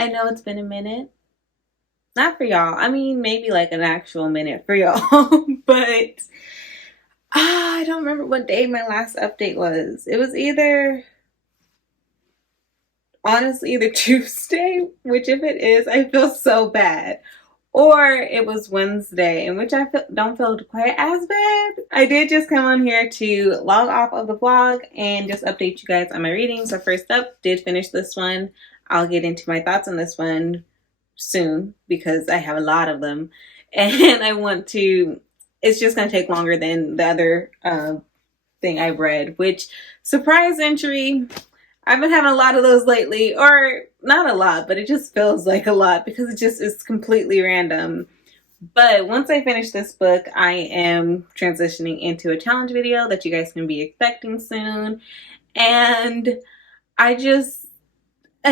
I know it's been a minute. Not for y'all. I mean, maybe like an actual minute for y'all. But I don't remember what day my last update was. It was honestly, either Tuesday, which if it is, I feel so bad. Or it was Wednesday, in which don't feel quite as bad. I did just come on here to log off of the vlog and just update you guys on my readings. So first up, did finish this one. I'll get into my thoughts on this one soon because I have a lot of them. And it's just going to take longer than the other thing I've read, which, surprise entry, I've been having a lot of those lately, or not a lot, but it just feels like a lot because it's completely random. But once I finish this book, I am transitioning into a challenge video that you guys can be expecting soon. And I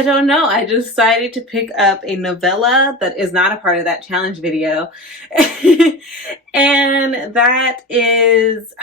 don't know. I decided to pick up a novella that is not a part of that challenge video. And that is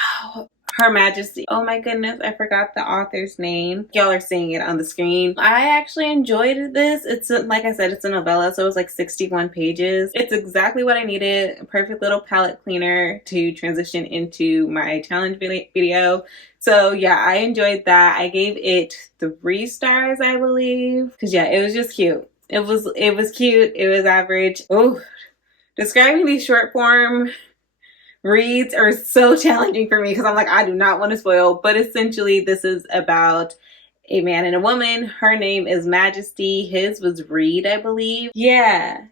Her Majesty. Oh my goodness, I forgot the author's name. Y'all are seeing it on the screen. I actually enjoyed this. Like I said, it's a novella, so it was like 61 pages. It's exactly what I needed. A perfect little palette cleaner to transition into my challenge video. So yeah, I enjoyed that. I gave it 3 stars, I believe. Because yeah, it was just cute. It was cute. It was average. Oh, describing these short form reads are so challenging for me because I'm like, I do not want to spoil. But essentially, this is about a man and a woman. Her name is Majesty. His was Reed, I believe. Yeah.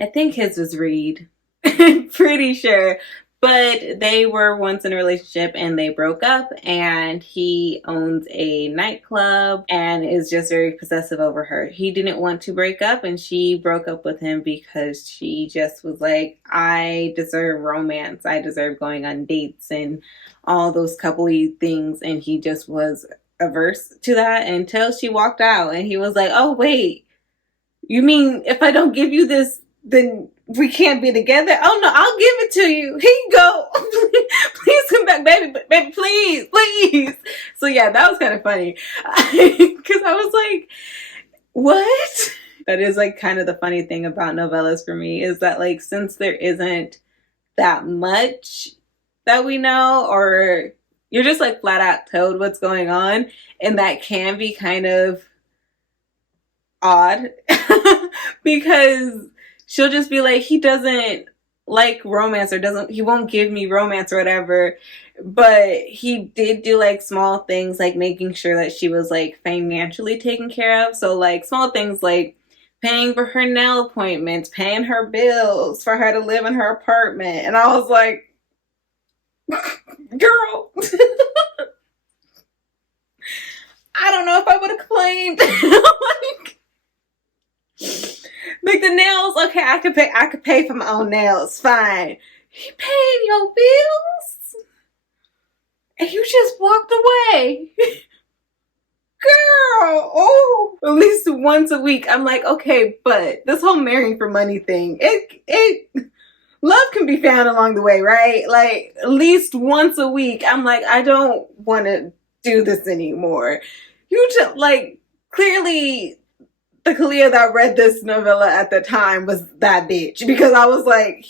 I think his was Reed. Pretty sure. But they were once in a relationship and they broke up, and he owns a nightclub and is just very possessive over her. He didn't want to break up, and she broke up with him because she just was like, I deserve romance. I deserve going on dates and all those coupley things. And he just was averse to that until she walked out, and he was like, oh, wait, you mean if I don't give you this, then we can't be together? Oh no, I'll give it to you. Here you go. Please come back, baby, please. So yeah, that was kind of funny because I was like, what? That is like kind of the funny thing about novellas for me, is that like, since there isn't that much that we know, or you're just like flat out told what's going on, and that can be kind of odd because she'll just be like, he doesn't like romance, or he won't give me romance or whatever. But he did do like small things, like making sure that she was like financially taken care of. So like small things like paying for her nail appointments, paying her bills for her to live in her apartment. And I was like, girl, I don't know if I would have claimed. Like the nails, okay, I could pay for my own nails, fine. He paid your bills and you just walked away. Girl, oh, at least once a week. I'm like, okay, but this whole marrying for money thing, it love can be found along the way, right? Like at least once a week. I'm like, I don't want to do this anymore. You just like, clearly the Kalia that read this novella at the time was that bitch, because I was like,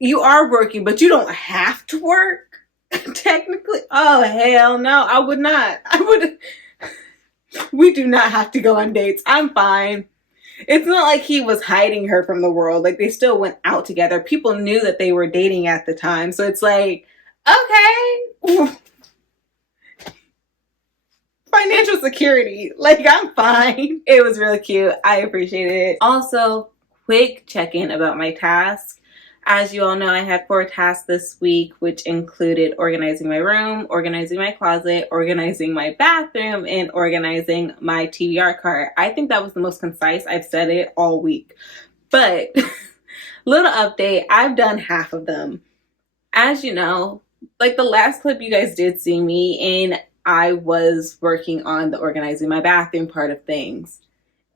you are working, but you don't have to work. Technically. Oh, hell no. I would not. We do not have to go on dates. I'm fine. It's not like he was hiding her from the world. Like, they still went out together. People knew that they were dating at the time. So it's like, okay. Financial security. Like, I'm fine. It was really cute. I appreciated it. Also, quick check-in about my task. As you all know, I had 4 tasks this week, which included organizing my room, organizing my closet, organizing my bathroom, and organizing my TBR cart. I think that was the most concise. I've said it all week. But, little update, I've done half of them. As you know, like the last clip you guys did see me in, I was working on the organizing my bathroom part of things.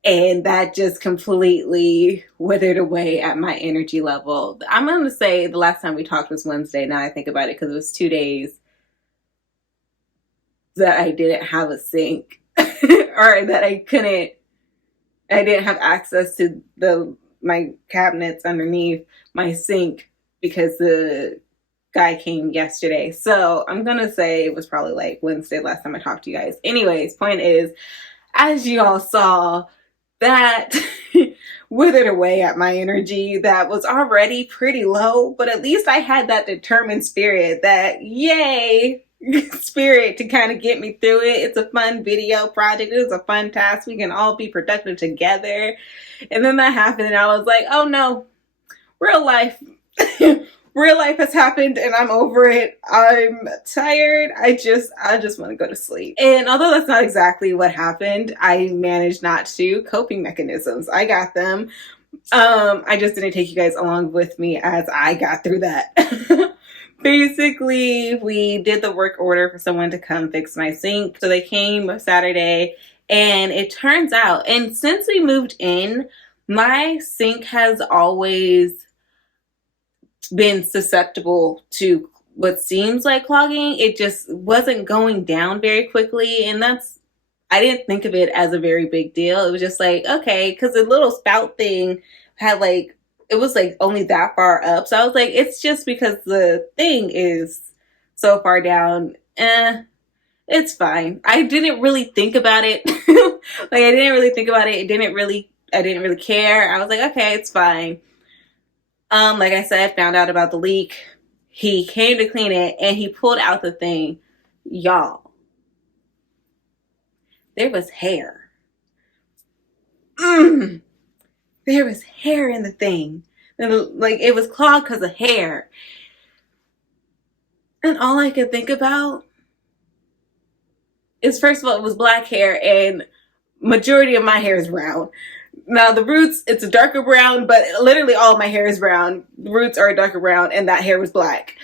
And that just completely withered away at my energy level. I'm going to say the last time we talked was Wednesday, now I think about it, because it was 2 days that I didn't have a sink or that I didn't have access to my cabinets underneath my sink because the guy came yesterday. So I'm gonna say it was probably like Wednesday last time I talked to you guys. Anyways, point is, as you all saw, that withered away at my energy that was already pretty low, but at least I had that determined spirit, that yay spirit to kind of get me through it. It's a fun video project. It is a fun task. We can all be productive together. And then that happened and I was like, oh no, real life. Real life has happened and I'm over it. I'm tired. I just want to go to sleep. And although that's not exactly what happened, I managed not to. Coping mechanisms, I got them. I just didn't take you guys along with me as I got through that. Basically, we did the work order for someone to come fix my sink. So they came Saturday and it turns out, and since we moved in, my sink has always been susceptible to what seems like clogging. It just wasn't going down very quickly, and I didn't think of it as a very big deal. It was just like, okay, because the little spout thing had like, it was like only that far up, so I was like, it's just because the thing is so far down. It's fine. I didn't really think about it. Like, I didn't really think about it. I didn't really care. I was like, okay, it's fine. Like I said, found out about the leak. He came to clean it and he pulled out the thing. Y'all, there was hair. There was hair in the thing. And like, it was clogged because of hair. And all I could think about is, first of all, it was black hair and majority of my hair is brown. Now the roots, it's a darker brown, but literally all of my hair is brown. The roots are a darker brown and that hair was black.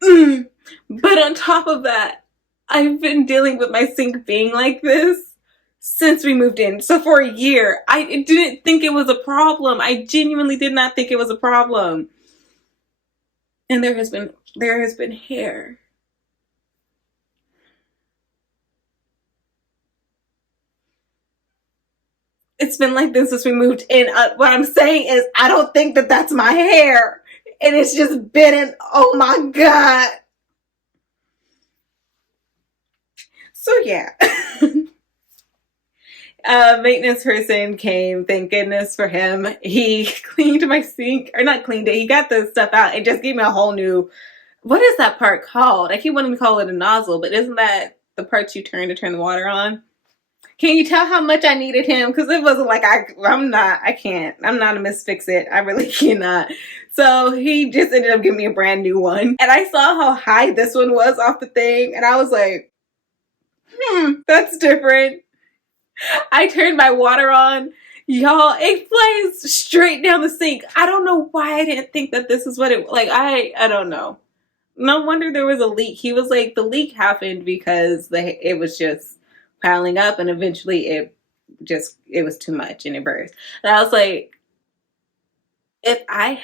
But on top of that, I've been dealing with my sink being like this since we moved in. So for a year, I didn't think it was a problem. I genuinely did not think it was a problem. And there has been hair. It's been like this since we moved in. What I'm saying is, I don't think that that's my hair. And it's just been in, oh my God. So yeah. Maintenance person came, thank goodness for him. He cleaned my sink, or not cleaned it, he got the stuff out and just gave me a whole new, what is that part called? I keep wanting to call it a nozzle, but isn't that the part you turn to turn the water on? Can you tell how much I needed him? Because it wasn't like I'm not a Miss Fix-It. I really cannot. So he just ended up giving me a brand new one. And I saw how high this one was off the thing. And I was like, that's different. I turned my water on. Y'all, it flies straight down the sink. I don't know why I didn't think that this is what it, like, I don't know. No wonder there was a leak. He was like, the leak happened because it was just piling up and eventually it was too much and it burst. And I was like, if I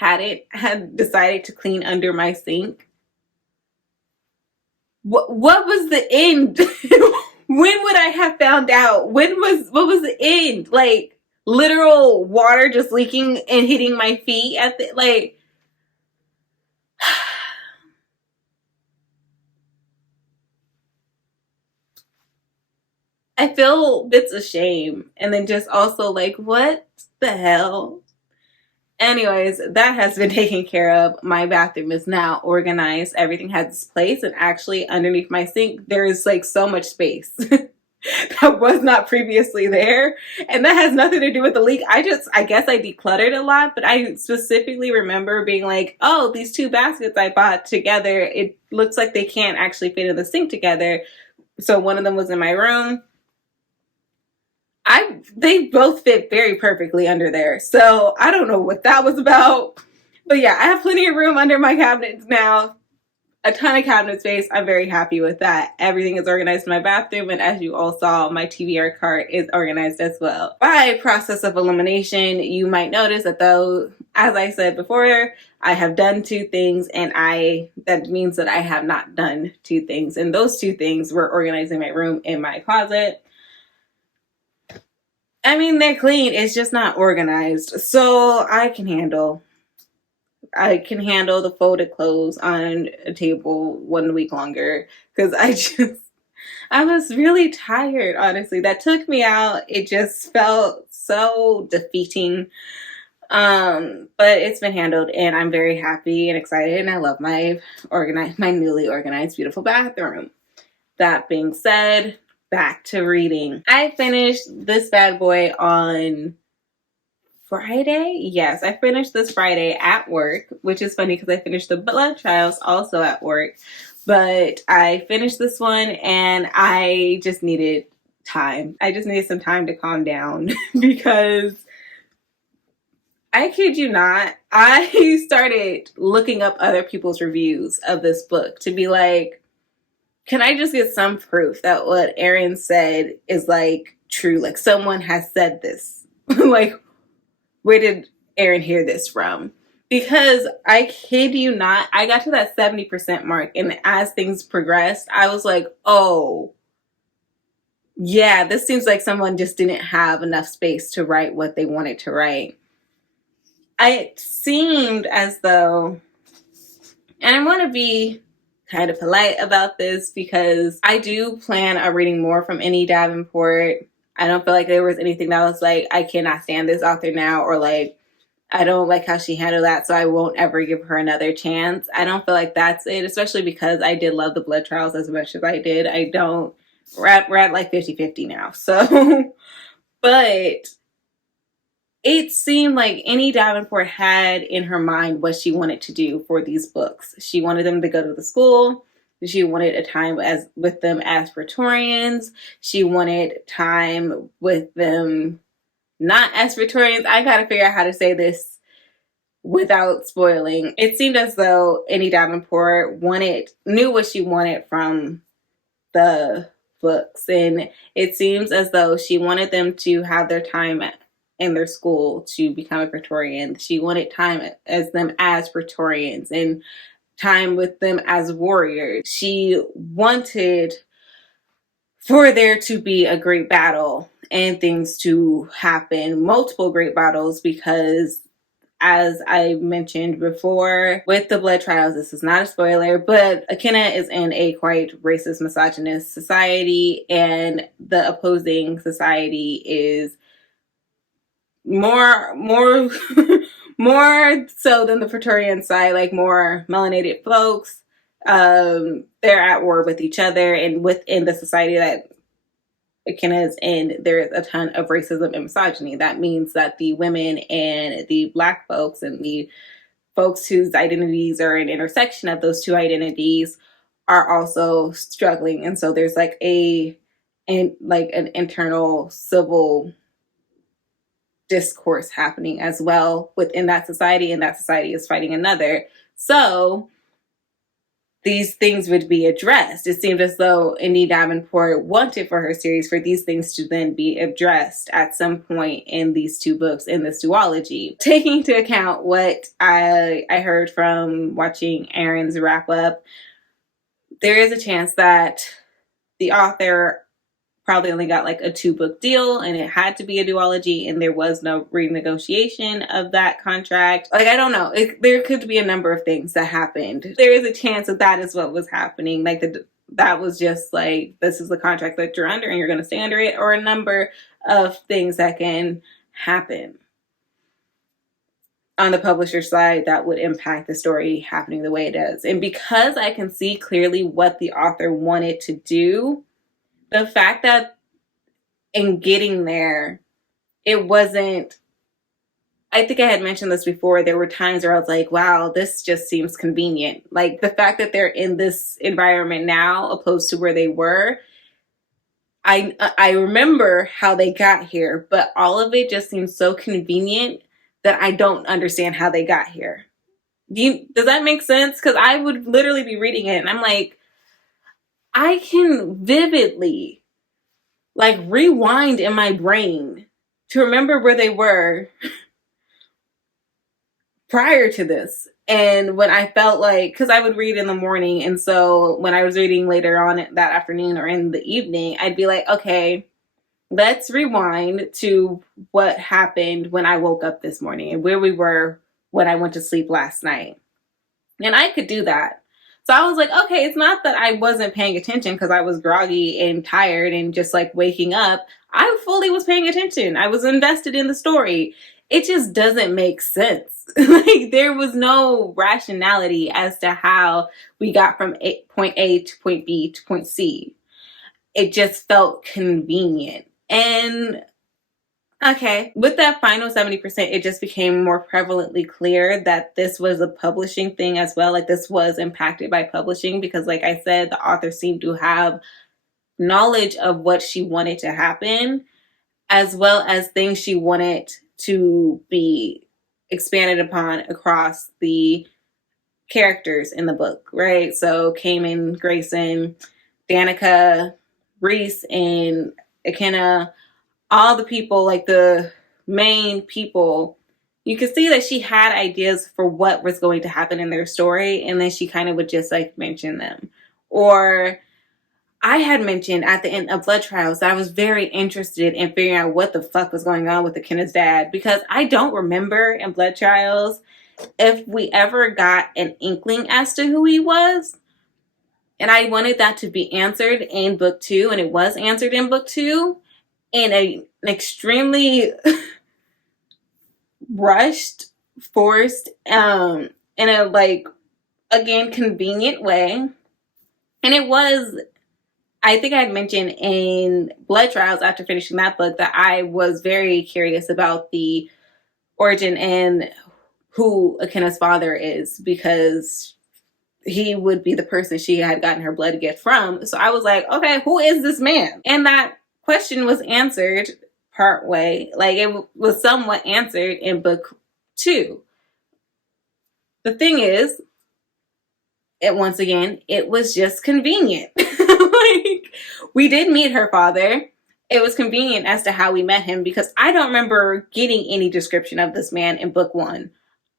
had decided to clean under my sink, what was the end? When would I have found out? What was the end? Like, literal water just leaking and hitting my feet at the, like, I feel bits of shame and then just also like, what the hell? Anyways, that has been taken care of. My bathroom is now organized. Everything has its place, and actually underneath my sink, there is like so much space that was not previously there. And that has nothing to do with the leak. I guess I decluttered a lot, but I specifically remember being like, oh, these two baskets I bought together, it looks like they can't actually fit in the sink together. So one of them was in my room. They both fit very perfectly under there. So I don't know what that was about. But yeah, I have plenty of room under my cabinets now. A ton of cabinet space. I'm very happy with that. Everything is organized in my bathroom. And as you all saw, my TBR cart is organized as well. By process of elimination, you might notice that though, as I said before, I have done 2 things, and that means that I have not done 2 things. And those 2 things were organizing my room and my closet. I mean, they're clean. It's just not organized. So I can handle the folded clothes on a table 1 week longer, because I was really tired, honestly. That took me out. It just felt so defeating. But it's been handled, and I'm very happy and excited, and I love my newly organized, beautiful bathroom. That being said, back to reading. I finished this bad boy on Friday. Yes, I finished this Friday at work, which is funny because I finished the Blood Trials also at work. But I finished this one, and I just needed time. I just needed some time to calm down because I kid you not, I started looking up other people's reviews of this book to be like, can I just get some proof that what Erin said is like true? Like someone has said this. Like, where did Erin hear this from? Because I kid you not, I got to that 70% mark, and as things progressed, I was like, oh, yeah, this seems like someone just didn't have enough space to write what they wanted to write. It seemed as though, and I want to be kind of polite about this because I do plan on reading more from Annie Davenport. I don't feel like there was anything that was like, I cannot stand this author now, or like, I don't like how she handled that, so I won't ever give her another chance. I don't feel like that's it, especially because I did love the Blood Trials as much as I did. We're at like 50-50 now. So, but it seemed like Annie Davenport had in her mind what she wanted to do for these books. She wanted them to go to the school. She wanted a time with them as Praetorians. She wanted time with them not as Praetorians. I gotta figure out how to say this without spoiling. It seemed as though Annie Davenport knew what she wanted from the books, and it seems as though she wanted them to have their time in their school to become a Praetorian. She wanted time as them as Praetorians and time with them as warriors. She wanted for there to be a great battle and things to happen, multiple great battles, because as I mentioned before, with the Blood Trials, this is not a spoiler, but Akenna is in a quite racist, misogynist society, and the opposing society is more more so than the Praetorian side, like more melanated folks. They're at war with each other, and within the society that Akenna is in, there's a ton of racism and misogyny. That means that the women and the Black folks and the folks whose identities are an intersection of those 2 identities are also struggling. And so there's like an internal civil discourse happening as well within that society, and that society is fighting another. So these things would be addressed. It seemed as though Annie Davenport wanted for her series for these things to then be addressed at some point in these 2 books, in this duology. Taking into account what I heard from watching Erin's wrap up, there is a chance that the author probably only got like a 2-book deal, and it had to be a duology, and there was no renegotiation of that contract. Like, I don't know. There could be a number of things that happened. There is a chance that is what was happening. Like, that was just like, this is the contract that you're under, and you're going to stay under it, or a number of things that can happen on the publisher side that would impact the story happening the way it does. And because I can see clearly what the author wanted to do, the fact that in getting there, it wasn't, I think I had mentioned this before, there were times where I was like, wow, this just seems convenient. Like, the fact that they're in this environment now opposed to where they were, I remember how they got here, but all of it just seems so convenient that I don't understand how they got here. Does that make sense? Because I would literally be reading it and I'm like, I can vividly like rewind in my brain to remember where they were prior to this. And when I felt like, because I would read in the morning, and so when I was reading later on that afternoon or in the evening, I'd be like, okay, let's rewind to what happened when I woke up this morning and where we were when I went to sleep last night. And I could do that. So I was like, okay, it's not that I wasn't paying attention because I was groggy and tired and just like waking up. I fully was paying attention. I was invested in the story. It just doesn't make sense. Like there was no rationality as to how we got from point A to point B to point C. It just felt convenient. And okay, with that final 70%, it just became more prevalently clear that this was a publishing thing as well. Like this was impacted by publishing because, like I said, the author seemed to have knowledge of what she wanted to happen, as well as things she wanted to be expanded upon across the characters in the book, right? So Cayman, Grayson, Danica, Reese, and Akenna, all the people, like the main people, you could see that she had ideas for what was going to happen in their story, and then she kind of would just like mention them. Or I had mentioned at the end of Blood Trials that I was very interested in figuring out what the fuck was going on with Akenna's dad, because I don't remember in Blood Trials if we ever got an inkling as to who he was. And I wanted that to be answered in book 2, and it was answered in book 2 in an extremely rushed, forced, in a like, again, convenient way. And it was, I think I had mentioned in Blood Trials after finishing that book that I was very curious about the origin and who Akenna's father is, because he would be the person she had gotten her blood gift from. So I was like, okay, who is this man? And that question was answered part way. Like it was somewhat answered in book 2. The thing is, once again, it was just convenient. Like we did meet her father. It was convenient as to how we met him because I don't remember getting any description of this man in book 1.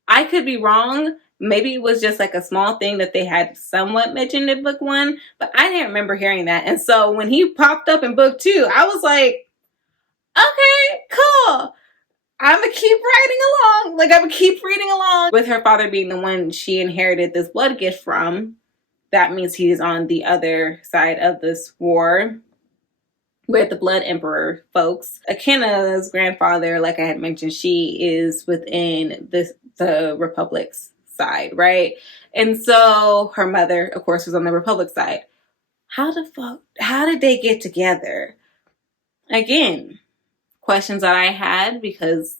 I could be wrong. Maybe it was just like a small thing that they had somewhat mentioned in book 1, but I didn't remember hearing that. And so when he popped up in book 2, I was like, okay, cool. I'm gonna keep writing along. Like I'm gonna keep reading along. With her father being the one she inherited this blood gift from, that means he's on the other side of this war with the Blood Emperor folks. Akenna's grandfather, like I had mentioned, she is within the Republic's side, right? And so her mother, of course, was on the Republic side. How did they get together? Again, questions that I had, because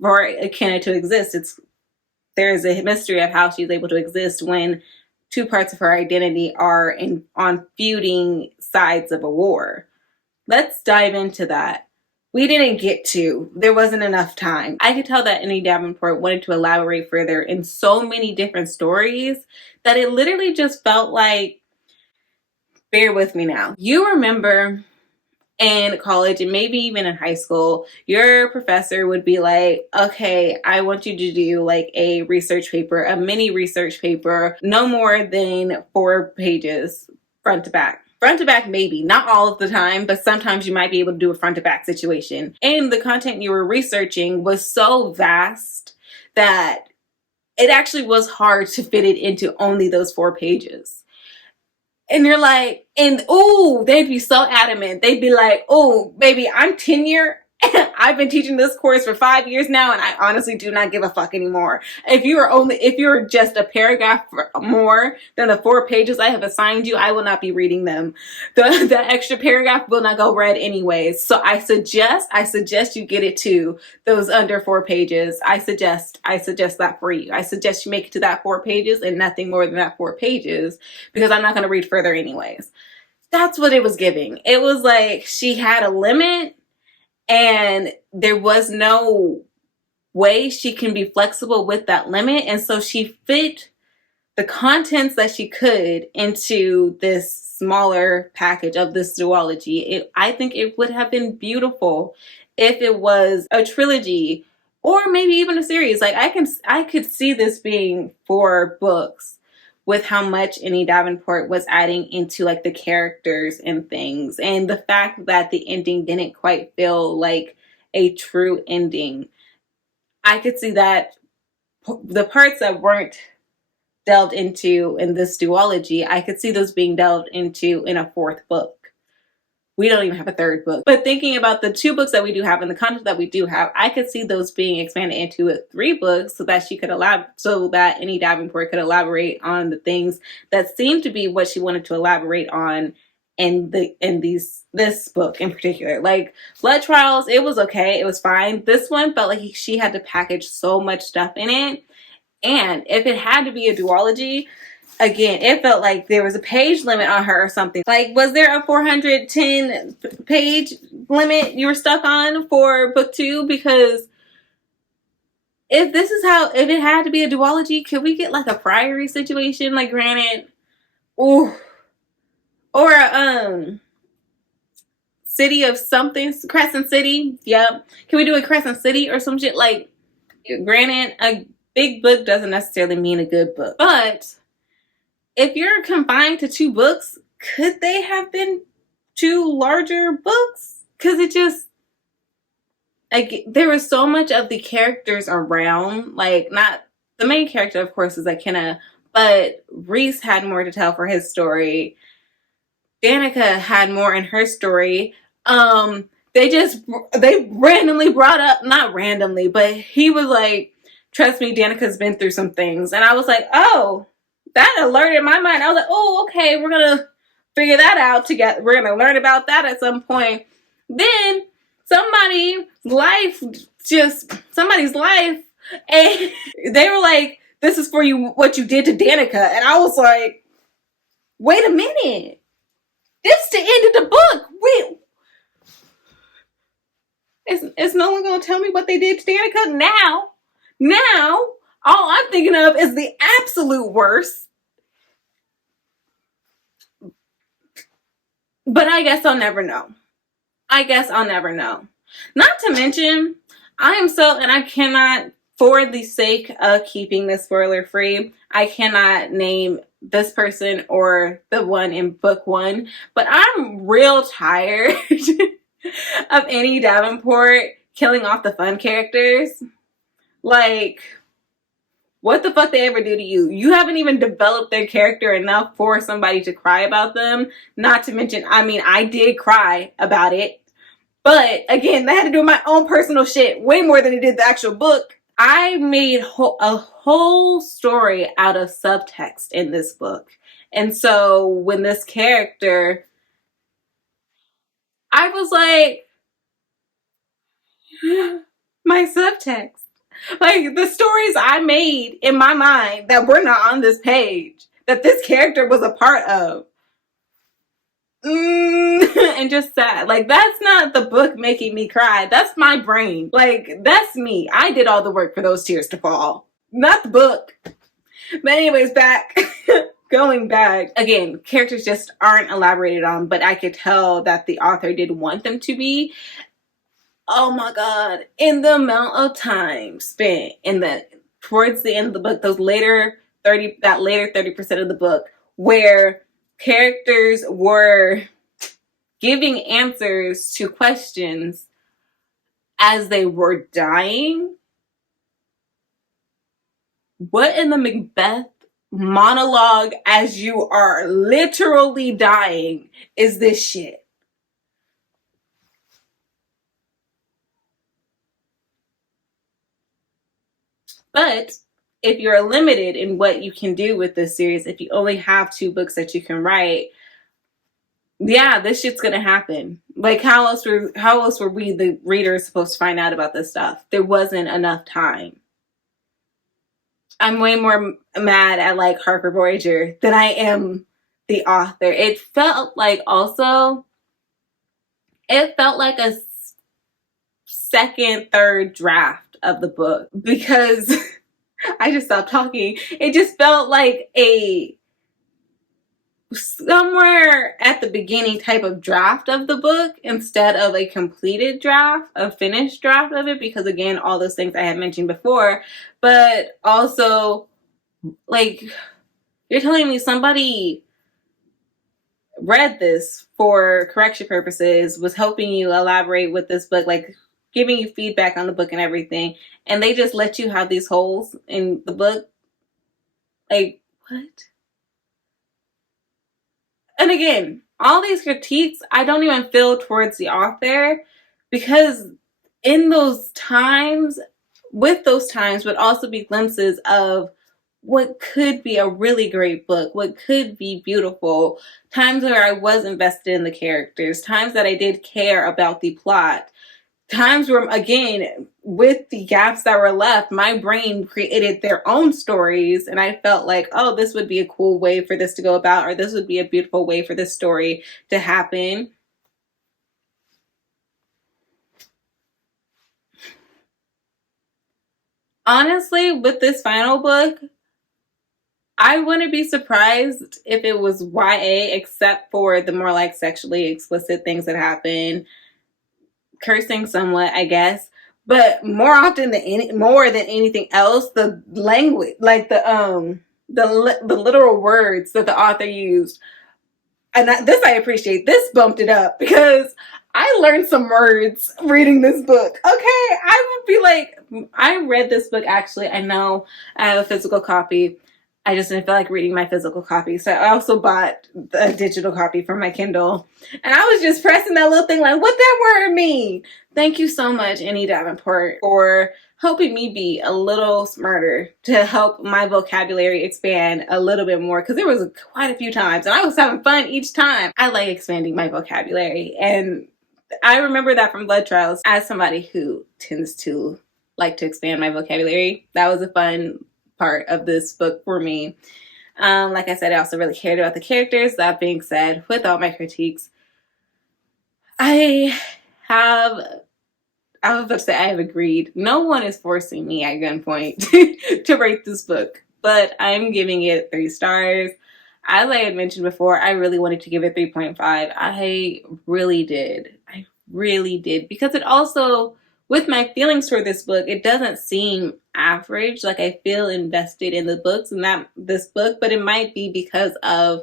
for Akenna to exist, there is a mystery of how she's able to exist when two parts of her identity are on feuding sides of a war. Let's dive into that. We didn't get to. There wasn't enough time. I could tell that Annie Davenport wanted to elaborate further in so many different stories that it literally just felt like, bear with me now. You remember in college and maybe even in high school, your professor would be like, okay, I want you to do like a research paper, a mini research paper, no more than 4 pages, front to back. Front to back, maybe. Not all of the time, but sometimes you might be able to do a front to back situation. And the content you were researching was so vast that it actually was hard to fit it into only those 4 pages. And you're like, and oh, they'd be so adamant. They'd be like, oh, baby, I'm tenure. I've been teaching this course for 5 years now, and I honestly do not give a fuck anymore. If you're just a paragraph more than the 4 pages I have assigned you, I will not be reading them. The extra paragraph will not go read anyways. So I suggest you get it to those under 4 pages. I suggest that for you. I suggest you make it to that 4 pages and nothing more than that 4 pages, because I'm not going to read further anyways. That's what it was giving. It was like she had a limit, and there was no way she can be flexible with that limit. And so she fit the contents that she could into this smaller package of this duology. I think it would have been beautiful if it was a trilogy or maybe even a series. Like I could see this being 4 books with how much Annie Davenport was adding into like the characters and things, and the fact that the ending didn't quite feel like a true ending. I could see that the parts that weren't delved into in this duology, I could see those being delved into in a 4th book. We don't even have a 3rd book. But thinking about the 2 books that we do have and the content that we do have, I could see those being expanded into 3 books so that she could so that Annie Davenport could elaborate on the things that seemed to be what she wanted to elaborate on in this book in particular. Like Blood Trials, it was okay, it was fine. This one felt like she had to package so much stuff in it. And if it had to be a duology, again, it felt like there was a page limit on her or something. Like, was there a 410 page limit you were stuck on for book 2? Because if it had to be a duology, could we get like a Priory situation? Like, granted, ooh, or a City of something, Crescent City. Yep. Can we do a Crescent City or some shit? Like, granted, a big book doesn't necessarily mean a good book, but if you're confined to 2 books, could they have been 2 larger books? Because it just, like, there was so much of the characters around. Like, not the main character, of course, is Ikenna, but Rhys had more to tell for his story. Danica had more in her story. They randomly brought up, not randomly, but he was like, trust me, Danica's been through some things. And I was like, oh, that alerted my mind. I was like, oh, okay, we're going to figure that out together. We're going to learn about that at some point. Then somebody's life, and they were like, this is for you, what you did to Danica. And I was like, wait a minute. This is the end of the book. Wait. Is no one going to tell me what they did to Danica? Now, all I'm thinking of is the absolute worst. But I guess I'll never know. Not to mention, I cannot, for the sake of keeping this spoiler free, I cannot name this person or the one in book 1, but I'm real tired of Annie Davenport killing off the fun characters. Like, what the fuck they ever do to you? You haven't even developed their character enough for somebody to cry about them. Not to mention, I mean, I did cry about it. But again, that had to do with my own personal shit way more than it did the actual book. I made a whole story out of subtext in this book. And so when this character, I was like, my subtext. Like, the stories I made in my mind that were not on this page, that this character was a part of. And just sad. Like, that's not the book making me cry. That's my brain. Like, that's me. I did all the work for those tears to fall. Not the book. But anyways, going back. Again, characters just aren't elaborated on, but I could tell that the author did want them to be. Oh my god. In the amount of time spent towards the end of the book, that later 30% of the book, where characters were giving answers to questions as they were dying. What in the Macbeth monologue as you are literally dying is this shit? But if you're limited in what you can do with this series, if you only have 2 books that you can write, yeah, this shit's gonna happen. Like, how else were we, the readers, supposed to find out about this stuff? There wasn't enough time. I'm way more mad at, like, Harper Voyager than I am the author. It felt like a second, third draft of the book, because I just stopped talking. It just felt like a somewhere at the beginning type of draft of the book instead of a completed draft, a finished draft of it, because again, all those things I had mentioned before. But also, like, you're telling me somebody read this for correction purposes, was helping you elaborate with this book, like giving you feedback on the book and everything, and they just let you have these holes in the book? Like, what? And again, all these critiques I don't even feel towards the author, because in those times, with those times would also be glimpses of what could be a really great book, what could be beautiful, times where I was invested in the characters, times that I did care about the plot, times where, again, with the gaps that were left, my brain created their own stories, and I felt like, oh, this would be a cool way for this to go about, or this would be a beautiful way for this story to happen. Honestly, with this final book, I wouldn't be surprised if it was YA, except for the more like sexually explicit things that happen, cursing somewhat, I guess. But more often than more than anything else, the language, like the literal words that the author used, and this I appreciate. This bumped it up because I learned some words reading this book. Okay, I would be like, I read this book actually. I know I have a physical copy. I just didn't feel like reading my physical copy. So I also bought a digital copy for my Kindle. And I was just pressing that little thing like, what that word mean? Thank you so much, Annie Davenport, for helping me be a little smarter, to help my vocabulary expand a little bit more. Because there was quite a few times, and I was having fun each time. I like expanding my vocabulary. And I remember that from Blood Trials. As somebody who tends to like to expand my vocabulary, that was a fun part of this book for me. Like I said, I also really cared about the characters. That being said, with all my critiques, I was about to say I have agreed. No one is forcing me at gunpoint to rate this book, but I'm giving it 3 stars. As I had mentioned before, I really wanted to give it 3.5. I really did. I really did. Because it also, with my feelings for this book, it doesn't seem average. Like, I feel invested in the books and this book, but it might be because of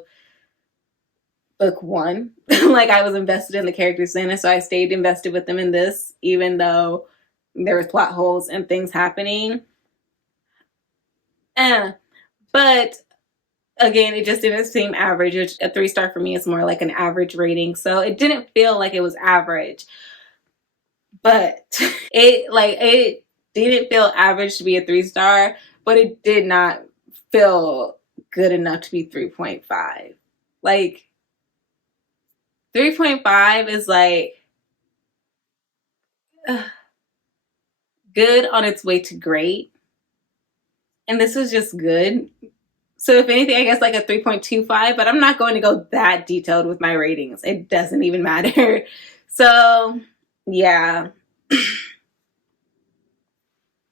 book 1. Like, I was invested in the characters in it, so I stayed invested with them in this, even though there was plot holes and things happening. But again, it just didn't seem average. A 3-star for me is more like an average rating, so it didn't feel like it was average. But it didn't feel average to be a 3-star, but it did not feel good enough to be 3.5. Like, 3.5 is like good on its way to great, and this was just good. So if anything, I guess like a 3.25, but I'm not going to go that detailed with my ratings. It doesn't even matter. So yeah.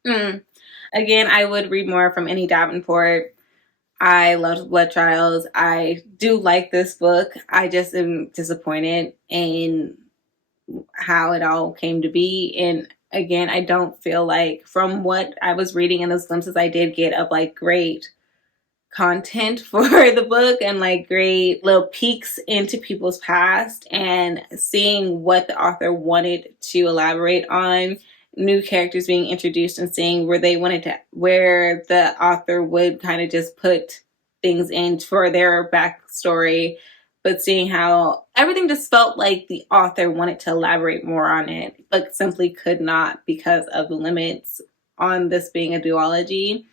Again, I would read more from Annie Davenport. I loved Blood Trials. I do like this book. I just am disappointed in how it all came to be. And again, I don't feel like, from what I was reading and those glimpses I did get of like great content for the book and like great little peeks into people's past and seeing what the author wanted to elaborate on, new characters being introduced and seeing where the author would kind of just put things in for their backstory, but seeing how everything just felt like the author wanted to elaborate more on it, but simply could not because of the limits on this being a duology,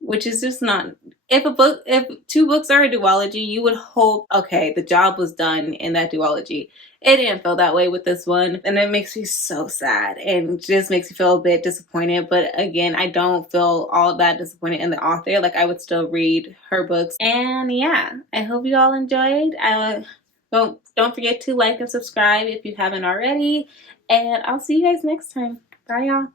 which is just not. If 2 books are a duology, you would hope, okay, the job was done in that duology. It didn't feel that way with this one, and it makes me so sad and just makes me feel a bit disappointed. But again, I don't feel all that disappointed in the author. Like, I would still read her books. And yeah, I hope you all enjoyed. Don't forget to like and subscribe if you haven't already, and I'll see you guys next time. Bye, y'all.